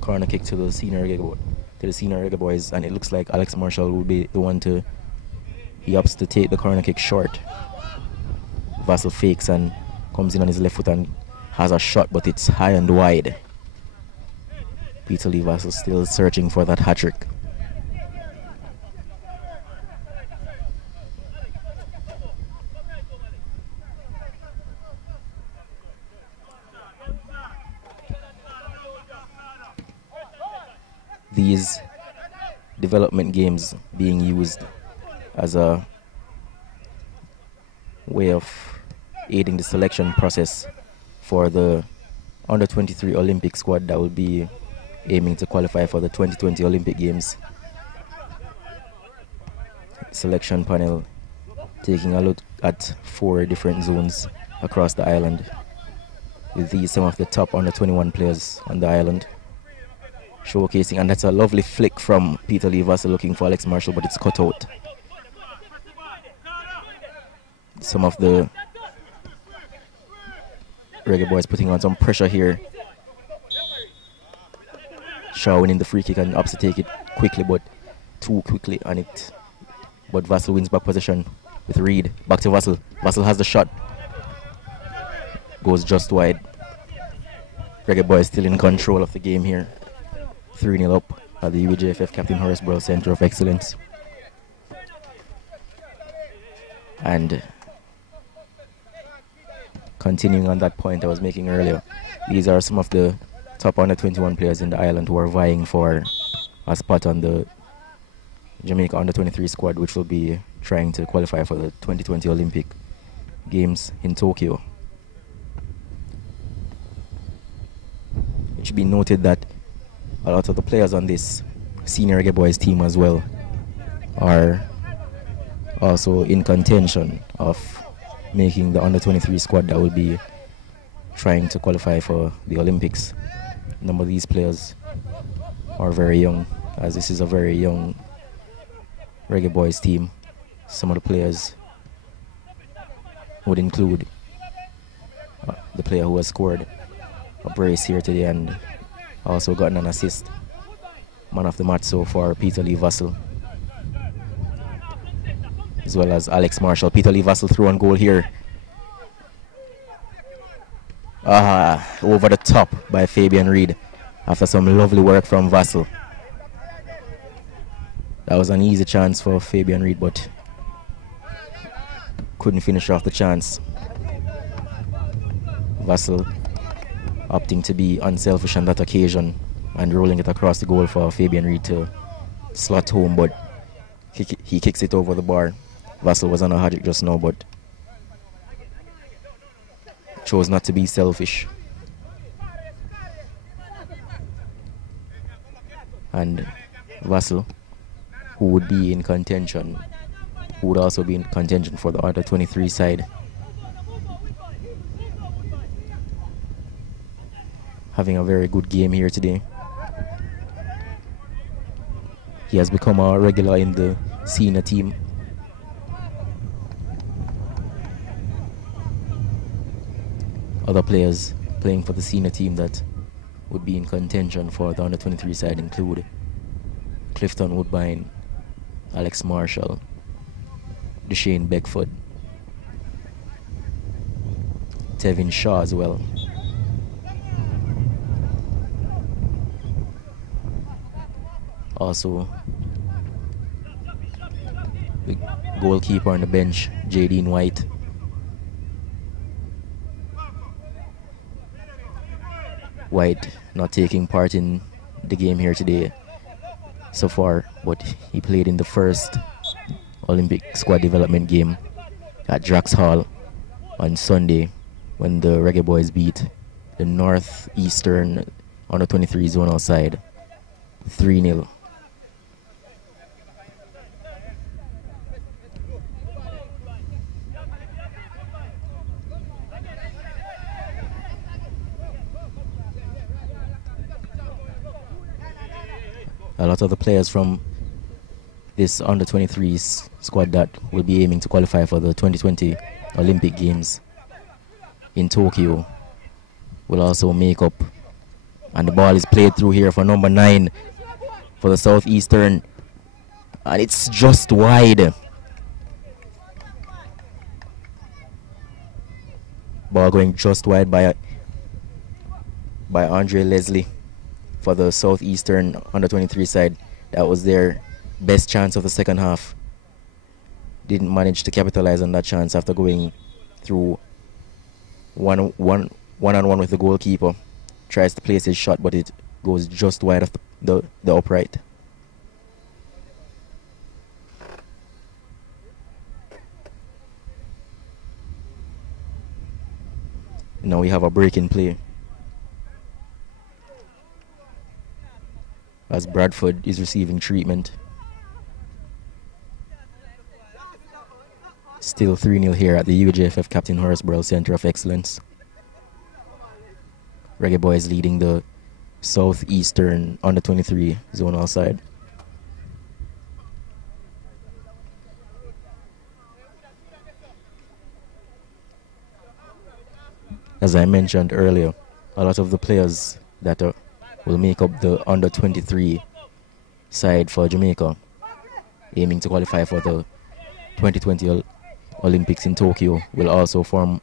Corner kick to the Senior Reggae Boyz, and it looks like Alex Marshall will be the one to, he opts to take the corner kick short. Vassell fakes and comes in on his left foot and has a shot, but it's high and wide. Peter Lee Vassell still searching for that hat-trick. These development games being used as a way of aiding the selection process for the under-23 Olympic squad that will be aiming to qualify for the 2020 Olympic Games. Selection panel taking a look at 4 different zones across the island, with these some of the top under-21 players on the island showcasing, and that's a lovely flick from Peter Lee Vassell looking for Alex Marshall, but it's cut out. Some of the Reggae Boyz putting on some pressure here. Shaw winning the free kick and Opposite take it quickly, but too quickly on it. But Vassal wins back possession with Reed. Back to Vassal. Vassal has the shot. Goes just wide. Reggae Boyz still in control of the game here. 3-0 up at the UJFF Captain Horace Center of Excellence. And continuing on that point I was making earlier, these are some of the top under 21 players in the island who are vying for a spot on the Jamaica under 23 squad, which will be trying to qualify for the 2020 Olympic Games in Tokyo. It should be noted that a lot of the players on this Senior Reggae Boyz team as well are also in contention of making the under 23 squad that will be trying to qualify for the Olympics. A number of these players are very young, as this is a very young Reggae Boyz team. Some of the players would include the player who has scored a brace here today and also gotten an assist. Man of the match so far, Peter Lee Vassal, as well as Alex Marshall. Peter Lee Vassal through on goal here. Over the top by Fabian Reed after some lovely work from Vassal. That was an easy chance for Fabian Reed, but couldn't finish off the chance. Vassal opting to be unselfish on that occasion and rolling it across the goal for Fabian Reed to slot home, but he kicks it over the bar. Vassal was on a hat just now, but chose not to be selfish. And Vassal, who would be in contention, who would also be in contention for the under 23 side, having a very good game here today. He has become a regular in the senior team. Other players playing for the senior team that would be in contention for the under 23 side include Clifton Woodbine, Alex Marshall, Deshane Beckford, Tevin Shaw as well. Also, the goalkeeper on the bench, Jadine White. White not taking part in the game here today so far, but he played in the first Olympic squad development game at Drax Hall on Sunday when the Reggae Boyz beat the Northeastern under 23 zonal side 3-0. A lot of the players from this under 23s squad that will be aiming to qualify for the 2020 Olympic Games in Tokyo will also make up. And the ball is played through here for number 9 for the Southeastern, and it's just wide. Ball going just wide by Andre Leslie for the Southeastern under 23 side. That was their best chance of the second half. Didn't manage to capitalize on that chance after going through one-on-one with the goalkeeper. Tries to place his shot, but it goes just wide of the upright. Now we have a break in play as Bradford is receiving treatment. Still 3-0 here at the UJFF Captain Horace Center of Excellence. Reggae Boyz leading the Southeastern under 23 zonal side. As I mentioned earlier, a lot of the players that will make up the under 23 side for Jamaica, aiming to qualify for the 2020 Olympics in Tokyo, will also form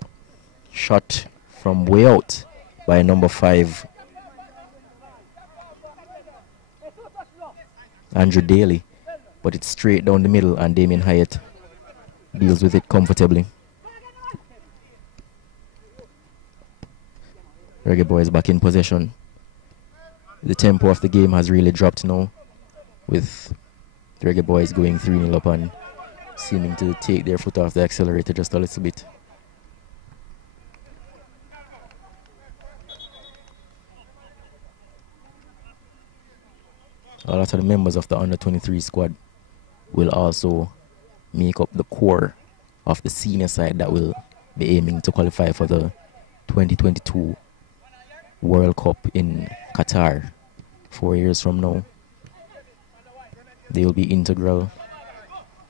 shot from way out by number 5 Andrew Daly, but it's straight down the middle and Damien Hyatt deals with it comfortably. Reggae Boyz back in possession. The tempo of the game has really dropped now, with the Reggae Boyz going 3-0 up and seeming to take their foot off the accelerator just a little bit. A lot of the members of the under 23 squad will also make up the core of the senior side that will be aiming to qualify for the 2022 World Cup in Qatar 4 years from now. They will be integral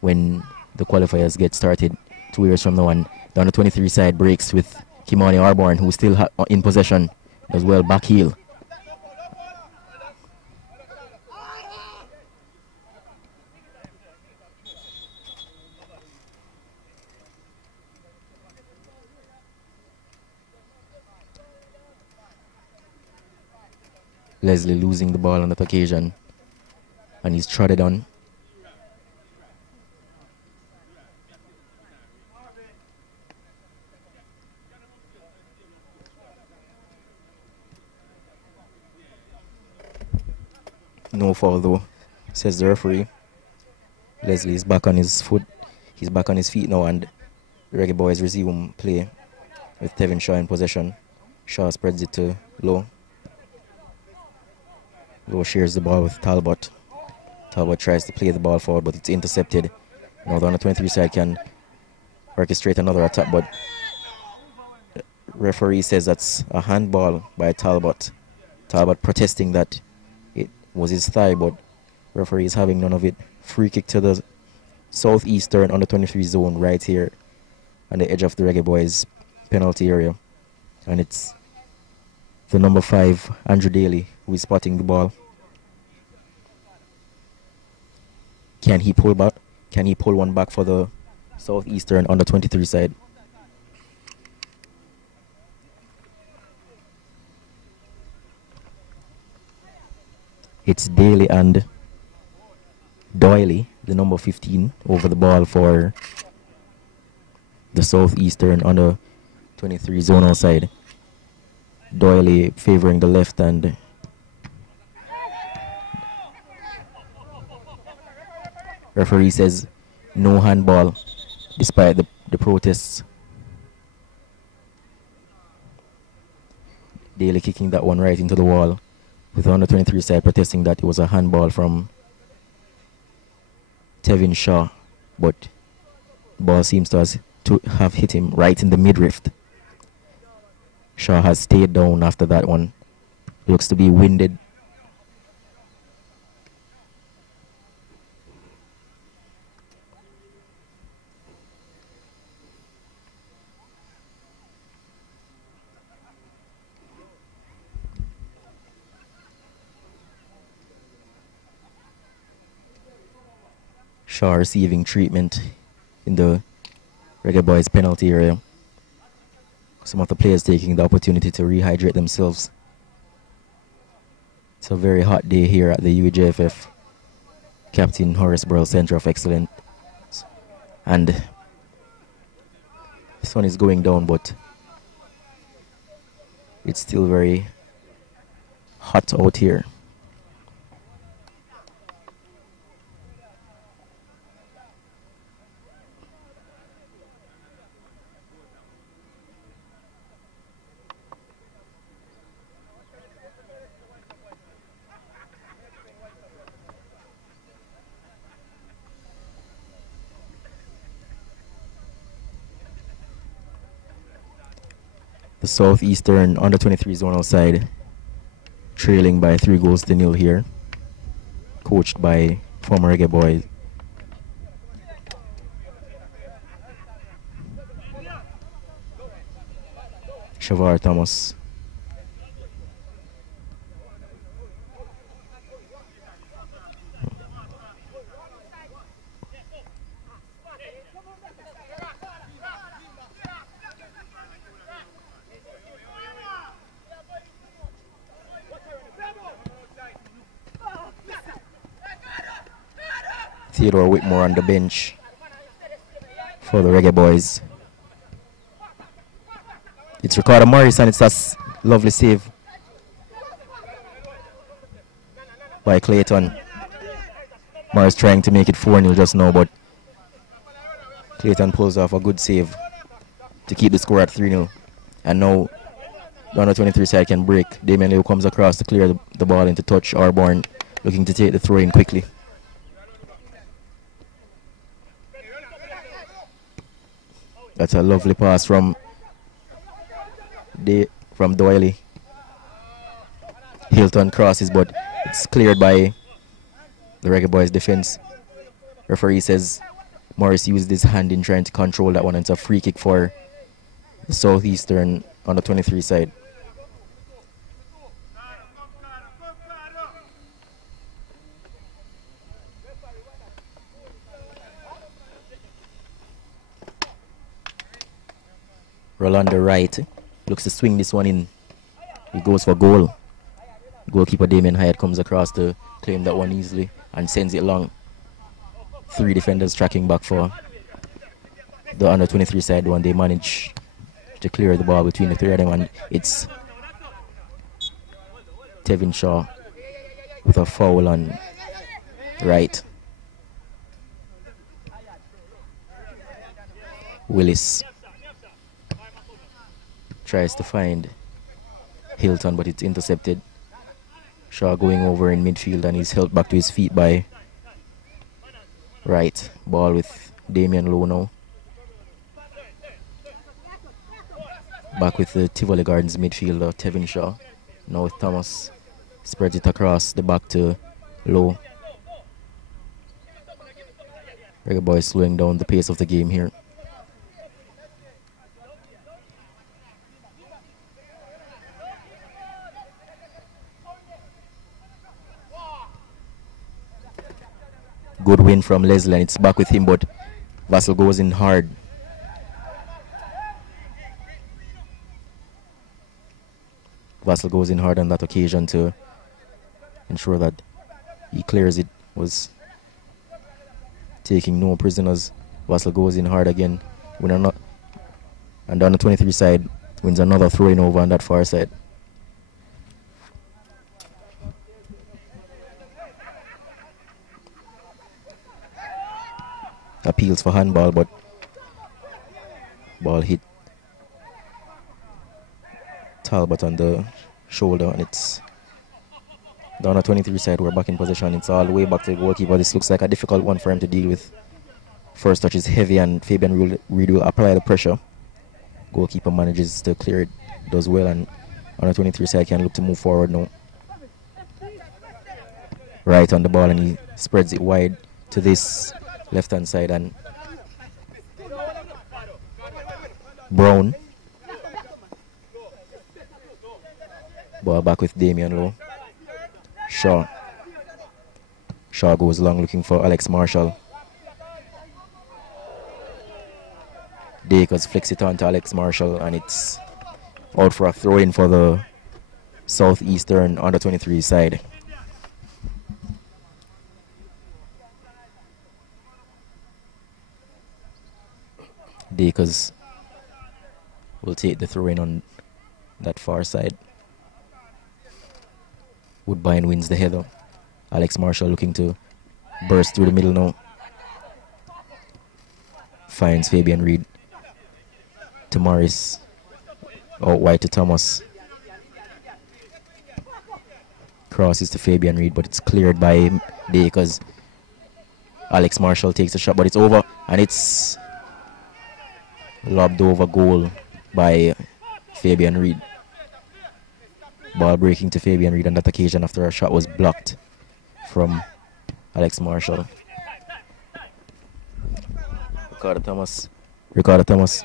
when the qualifiers get started 2 years from now, and the under 23 side breaks with Kimani Arborn, who's still in possession, does well back heel. Leslie losing the ball on that occasion, and he's trotted on. No foul though, says the referee. Leslie is back on his foot. He's back on his feet now, and the Reggae Boyz resume play with Tevin Shaw in possession. Shaw spreads it to Lowe. Lowe shares the ball with Talbot. Talbot tries to play the ball forward, but it's intercepted. Now the under 23 side can orchestrate another attack, but referee says that's a handball by Talbot. Talbot protesting that it was his thigh, but referee is having none of it. Free kick to the southeastern under 23 zone right here on the edge of the Reggae Boyz penalty area, and it's the number 5 Andrew Daly who is spotting the ball. Can he pull back? Can he pull one back for the southeastern under 23 side? It's Daly and Doyley, the number 15, over the ball for the southeastern under 23 zonal side. Doyley favoring the left, and referee says no handball despite the protests. Daly kicking that one right into the wall, with the under 23 side protesting that it was a handball from Tevin Shaw, but the ball seems to have hit him right in the midriff. Shaw has stayed down after that one. Looks to be winded. Shaw receiving treatment in the Reggae Boyz penalty area. Some of the players taking the opportunity to rehydrate themselves. It's a very hot day here at the UJFF Captain Horace Burrell Center of Excellence, and the sun is going down, but it's still very hot out here. The southeastern under 23 zonal side trailing by 3-0 here, coached by former Reggae Boyz Shavar Thomas. Theodore Whitmore on the bench for the Reggae Boyz. It's Ricardo Morris and it's a lovely save by Clayton. Morris trying to make it 4-0 just now, but Clayton pulls off a good save to keep the score at 3-0. And now the under 23 side can break. Damien Leo comes across to clear the ball into touch. Arborn looking to take the throw in quickly. That's a lovely pass from Doyley. Hilton crosses, but it's cleared by the Reggae Boyz defense. Referee says Morris used his hand in trying to control that one. It's a free kick for the Southeastern on the 23 side. Rolando Wright looks to swing this one in. He goes for goal. Goalkeeper Damien Hyatt comes across to claim that one easily and sends it long. 3 defenders tracking back for the under 23 side one. They manage to clear the ball between the 3 of them, and it's Tevin Shaw with a foul on Wright. Willis tries to find Hilton, but it's intercepted. Shaw going over in midfield and he's helped back to his feet by Wright. Ball with Damien Lowe now. Back with the Tivoli Gardens midfielder, Tevin Shaw. Now with Thomas. Spreads it across the back to Lowe. Reggae Boyz slowing down the pace of the game here. Good win from Leslie and it's back with him, but Vassal goes in hard. Vassal goes in hard on that occasion to ensure that he clears it. Was taking no prisoners. Vassal goes in hard again. And on the 23 side wins another throw-in over on that far side. Appeals for handball, but ball hit Talbot on the shoulder, and it's down the 23 side. We're back in possession. It's all the way back to the goalkeeper. This looks like a difficult one for him to deal with. First touch is heavy and Fabian Reed will apply the pressure. Goalkeeper manages to clear it, does well, and on the 23 side can look to move forward now. Right on the ball and he spreads it wide to this left hand side, and Brown. Ball back with Damien Lowe. Shaw goes long looking for Alex Marshall. Dakers flicks it on to Alex Marshall and it's out for a throw in for the Southeastern under 23 side. Dakers will take the throw in on that far side. Woodbine wins the header. Alex Marshall looking to burst through the middle now. Finds Fabian Reed. To Morris. Out wide to Thomas. Crosses to Fabian Reed, but it's cleared by Dakers. Alex Marshall takes a shot, but it's over, and it's lobbed over goal by Fabian Reed. Ball breaking to Fabian Reed on that occasion after a shot was blocked from Alex Marshall. Ricardo Thomas.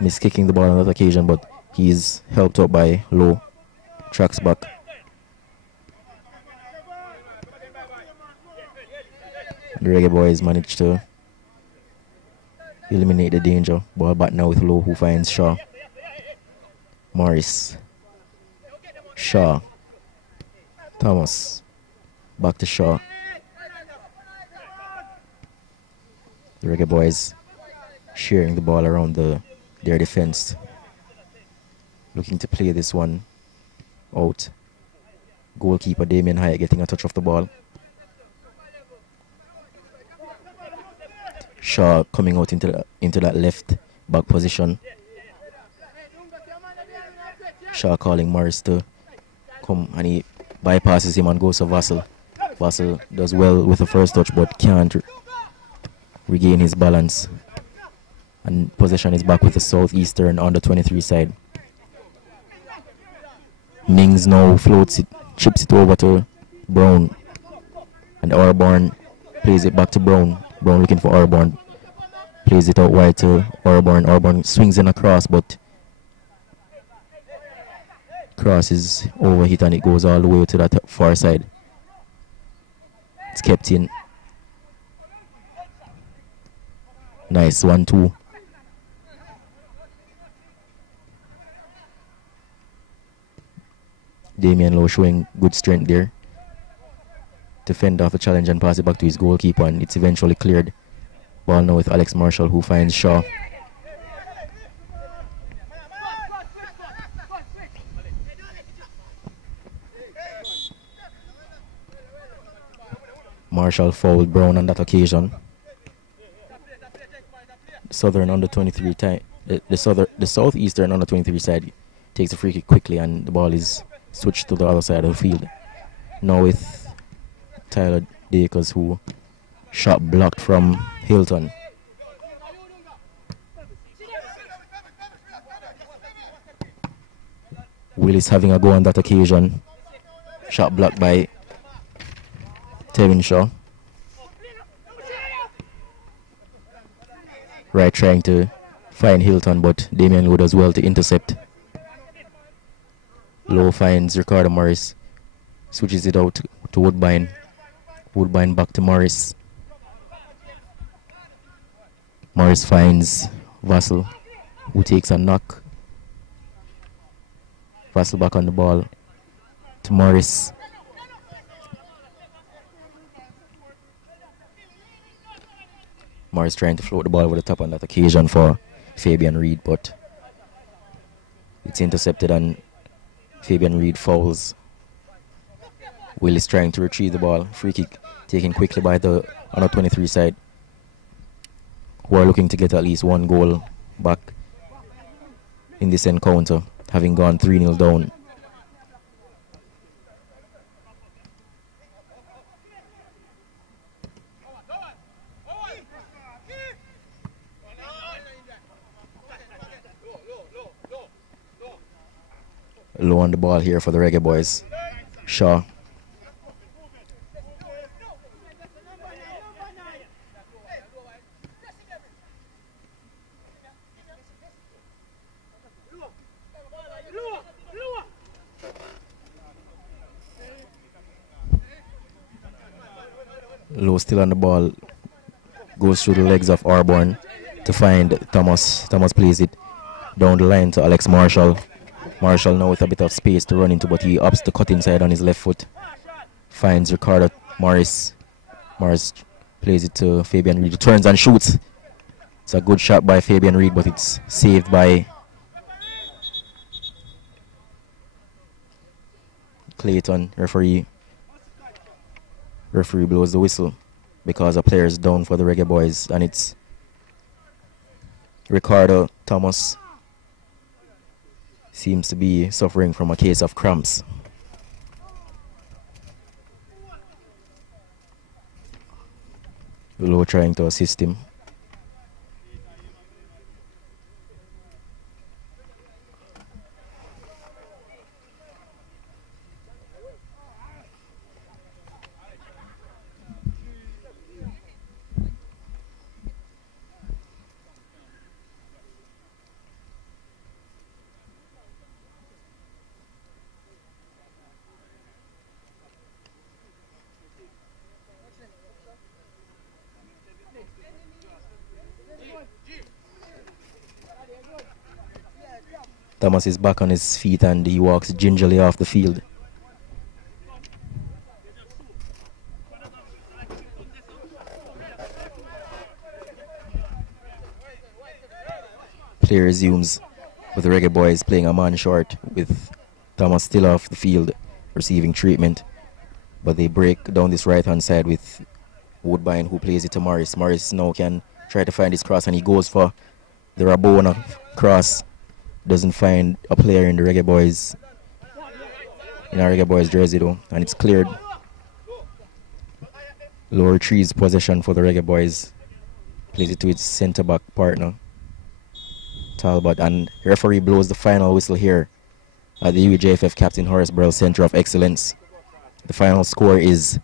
Missed kicking the ball on that occasion, but he's helped out by Low. Tracks back. The Reggae Boyz managed to eliminate the danger. Ball back now with Low, who finds Shaw. Morris. Shaw. Thomas. Back to Shaw. The Reggae Boyz sharing the ball around their defense. Looking to play this one out. Goalkeeper Damien Hyatt getting a touch of the ball. Shaw coming out into that left back position. Shaw calling Morris to come, and he bypasses him and goes to Vassell. Vassell does well with the first touch but can't regain his balance. And possession is back with the Southeastern under 23 side. Mings now floats it, chips it over to Brown. And Orborn plays it back to Brown. Brown looking for Orborn. Plays it out wide to Orborn. Orborn swings in across, but cross is overhit and it goes all the way to that far side. It's kept in. Nice 1-2. Damien Lowe showing good strength there to fend off the challenge and pass it back to his goalkeeper, and it's eventually cleared. Ball now with Alex Marshall, who finds Shaw. Marshall fouled Brown on that occasion. Southern under 23 time. The Southeastern under 23 side takes the free kick quickly, and the ball is switched to the other side of the field. Now with Tyler Dakers, who shot blocked from Hilton. Willis having a go on that occasion. Shot blocked by Tevin Shaw. Right, trying to find Hilton, but Damien Lowe does well to intercept. Lowe finds Ricardo Morris. Switches it out to Woodbine. Woodbine back to Morris. Morris finds Vassell, who takes a knock. Vassell back on the ball to Morris. Morris trying to float the ball over the top on that occasion for Fabian Reed, but it's intercepted and Fabian Reed fouls. Willis trying to retrieve the ball. Free kick taken quickly by the under 23 side, who are looking to get at least one goal back in this encounter, having gone 3-0 down. Low on the ball here for the Reggae Boyz. Shaw. Low still on the ball. Goes through the legs of Orborn to find Thomas. Thomas plays it down the line to Alex Marshall. Marshall now with a bit of space to run into, but he opts to cut inside on his left foot. Finds Ricardo Morris. Morris plays it to Fabian Reed. Turns and shoots. It's a good shot by Fabian Reed, but it's saved by Clayton. Referee blows the whistle because a player is down for the Reggae Boyz, and it's Ricardo Thomas. Seems to be suffering from a case of cramps. Low trying to assist him. Thomas is back on his feet and he walks gingerly off the field. Play resumes with the Reggae Boyz playing a man short with Thomas still off the field receiving treatment. But they break down this right hand side with Woodbine, who plays it to Morris. Morris now can try to find his cross and he goes for the Rabona cross. Doesn't find a player in the Reggae Boyz, in our Reggae Boyz jersey though, and it's cleared. Lower Trees possession for the Reggae Boyz. Plays it to its centre back partner Talbot, and referee blows the final whistle here at the UJFF Captain Horace Burrell Centre of Excellence. The final score is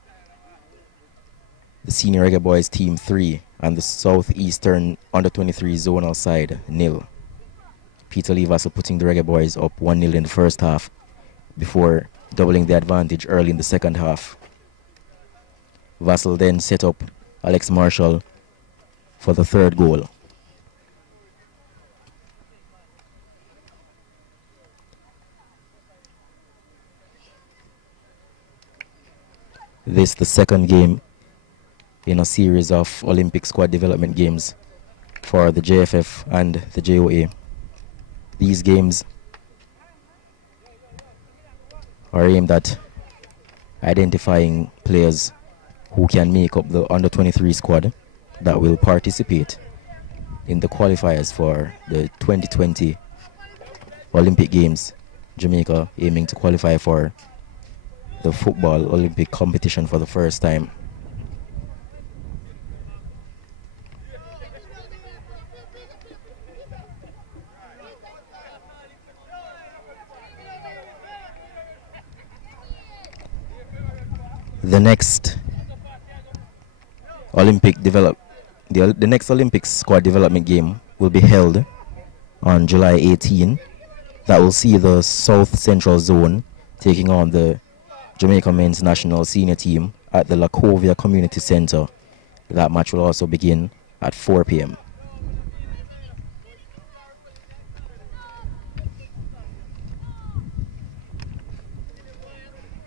the Senior Reggae Boyz team 3 and the Southeastern Under-23 zonal side 0. Peter Lee Vassell putting the Reggae Boyz up 1-0 in the first half before doubling the advantage early in the second half. Vassell then set up Alex Marshall for the third goal. This the second game in a series of Olympic squad development games for the JFF and the JOA. These games are aimed at identifying players who can make up the under-23 squad that will participate in the qualifiers for the 2020 Olympic Games. Jamaica aiming to qualify for the football Olympic competition for the first time. The next the next Olympic squad development game will be held on July 18. That will see the South Central Zone taking on the Jamaica men's national senior team at the Lacovia Community Center. That match will also begin at 4 p.m.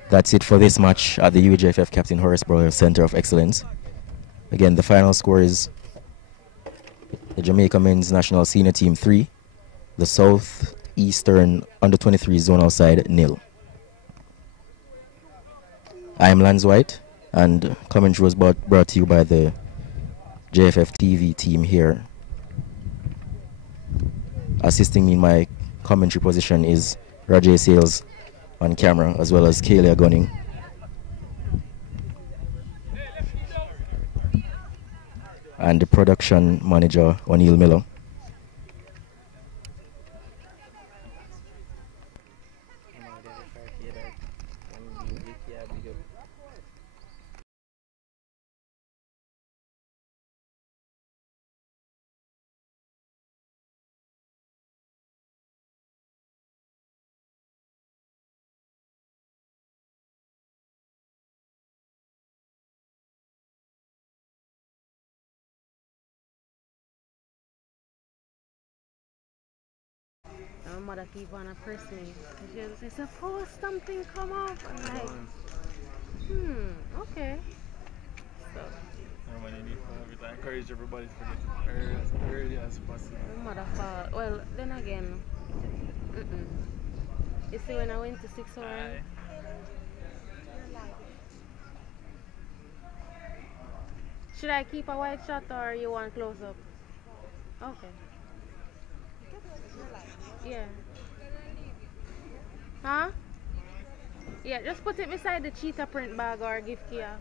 That's it for this match at the UJFF Captain Horace Burrell Center of Excellence. Again, the final score is the Jamaica men's national senior team 3, the Southeastern Under-23 zonal side 0. I'm Lance White, and commentary was brought to you by the JFF TV team here. Assisting me in my commentary position is Roger Sales on camera, as well as Kalia Gunning. And the production manager, O'Neill Miller. My mother keep on press me. She was say, suppose something come up. I'm like, okay. So I encourage everybody to get as early as possible. my mother thought, well, then again, you see when I went to 6 hours, should I keep a wide shot or you want close up? Okay. Yeah. Huh? Yeah, just put it beside the cheetah print bag or give Kia.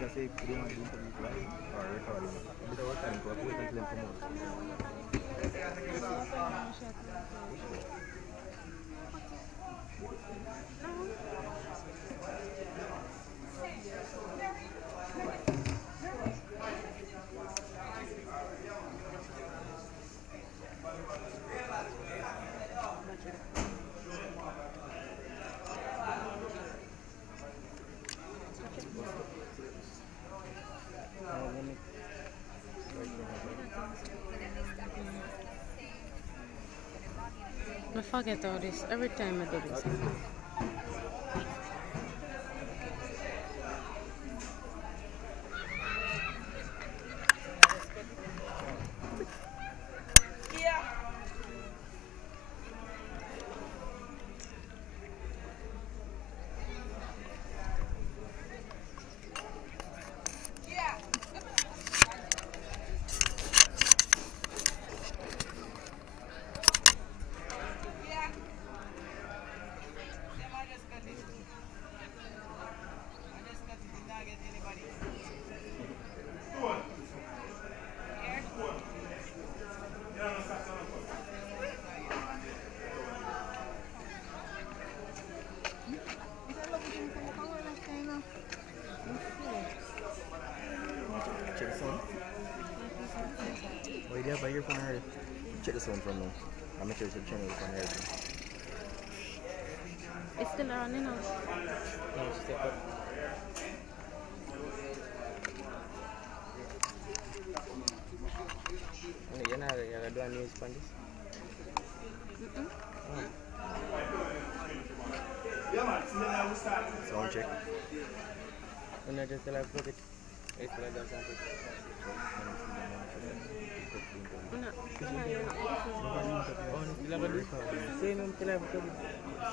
Just say they want to do interview live or recording. A bit of work time, but wait until them come out. I forget all this every time I do this. Check the sound. Why do you have a earphone already? Check the sound from now. I'll make sure it's the channel from everything. It's still running now. No, step up. You're not going to do a news on this? Sound check. You're not just like put it. It's like that something.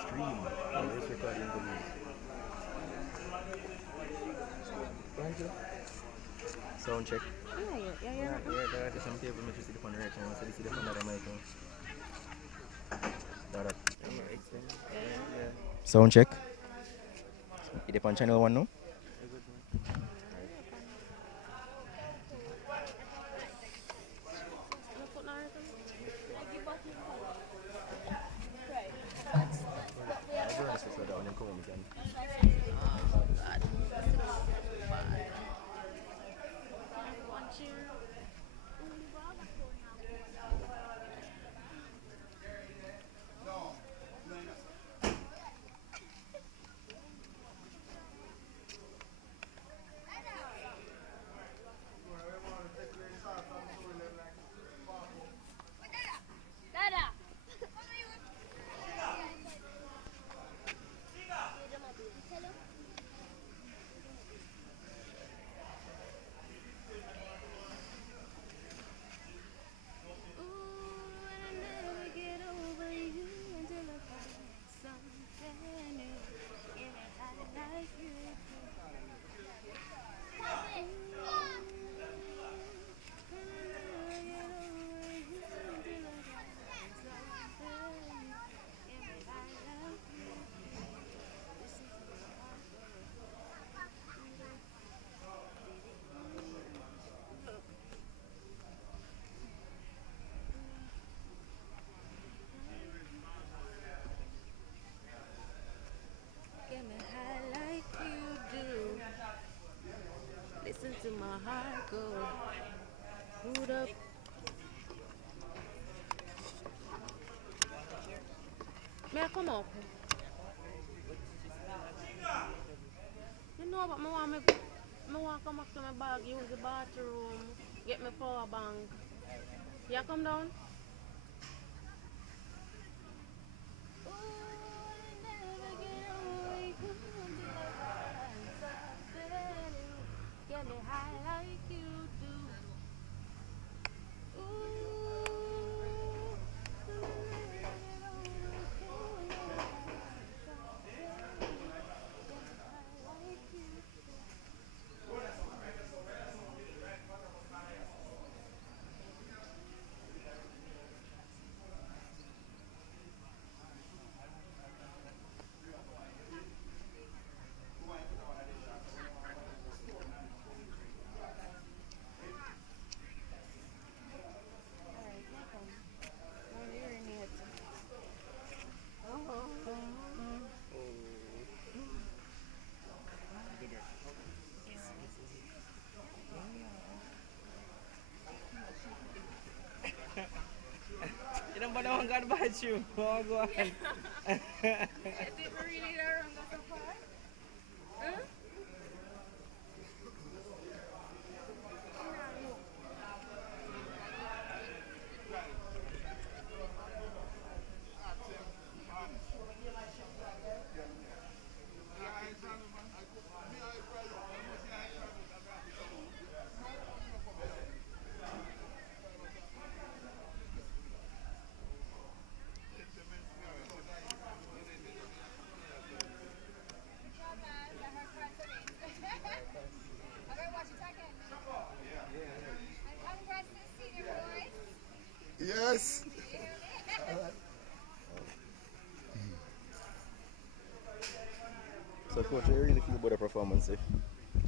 Stream. It's recording the news. Sound check. Yeah. There are some table make you see the phone right now. So you see the phone that I mic now. That. Sound check. You dip on channel 1 now? Listen to my heart go. Boot up. May I come up? You know what, I want to come back to my bag, use the bathroom, get my power bank. Yeah, come down. Get me high like you do. You don't bother one God bite you. Go on. Is it really that wrong so far? Huh? Yes. So, coach, how you really feel about the performance?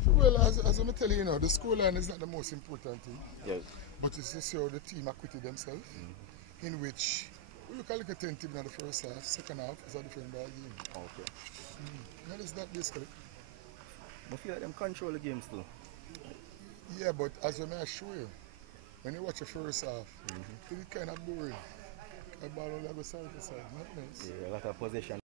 Well, as I'm telling you, the scoreline is not the most important thing. Yes. But it's to see how the team acquitted themselves, in which we look at like a 10 team in the first half, second half is a different ball game. Okay. That is that basically. I feel like them control the game still. Yeah, but as I may show you, when you watch the first half, it's kind of boring. The ball only go side to side, not nice. Yeah, a lot of possession.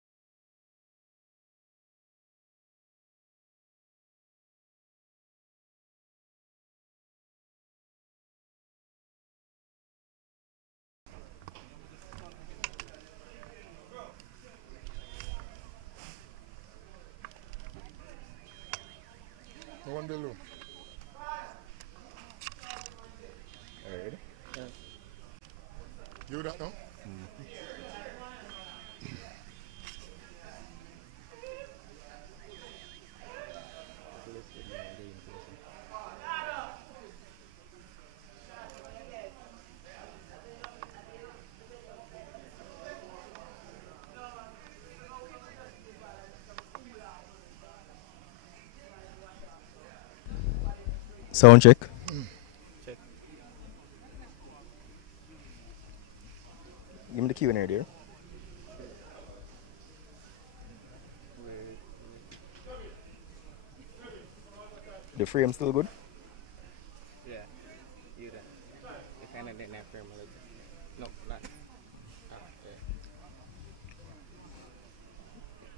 No one below. Alright. You that now? Sound check. Check. Give me the Q&A there. The frame still good? Yeah. You that. The kind of didn't have frame like no, not. Yeah.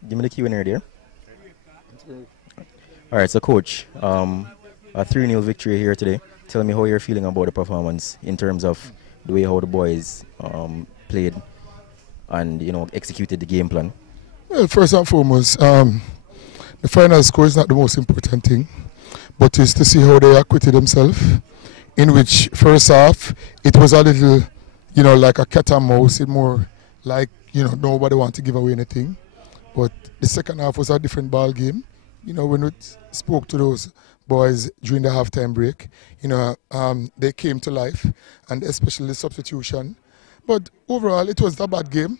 Give me the Q&A there. Alright, so coach, a 3-0 victory here today. Tell me how you're feeling about the performance in terms of the way how the boys played and executed the game plan. Well, first and foremost, the final score is not the most important thing, but it's to see how they acquitted themselves. In which first half it was a little, like a cat and mouse. It more like nobody want to give away anything. But the second half was a different ball game. When we spoke to those boys during the halftime break, they came to life, and especially the substitution. But overall, it was a bad game.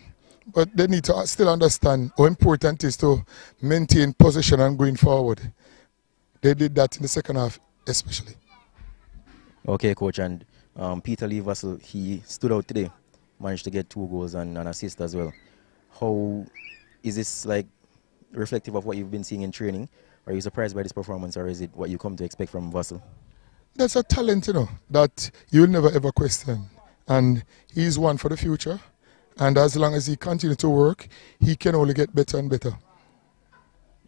But they need to still understand how important it is to maintain possession and going forward. They did that in the second half, especially. Okay, coach, and Peter Lee Vassell, he stood out today, managed to get 2 goals and an assist as well. How is this like reflective of what you've been seeing in training? Are you surprised by this performance, or is it what you come to expect from Vassell? That's a talent, that you'll never ever question. And he's one for the future. And as long as he continues to work, he can only get better and better.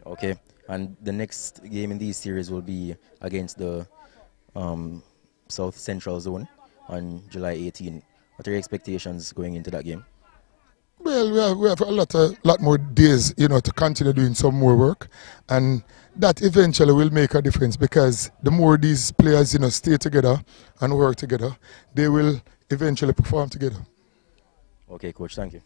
Okay, and the next game in this series will be against the South Central Zone on July 18. What are your expectations going into that game? Well, we have a lot more days, to continue doing some more work, and that eventually will make a difference, because the more these players, stay together and work together, they will eventually perform together. Okay, coach, thank you.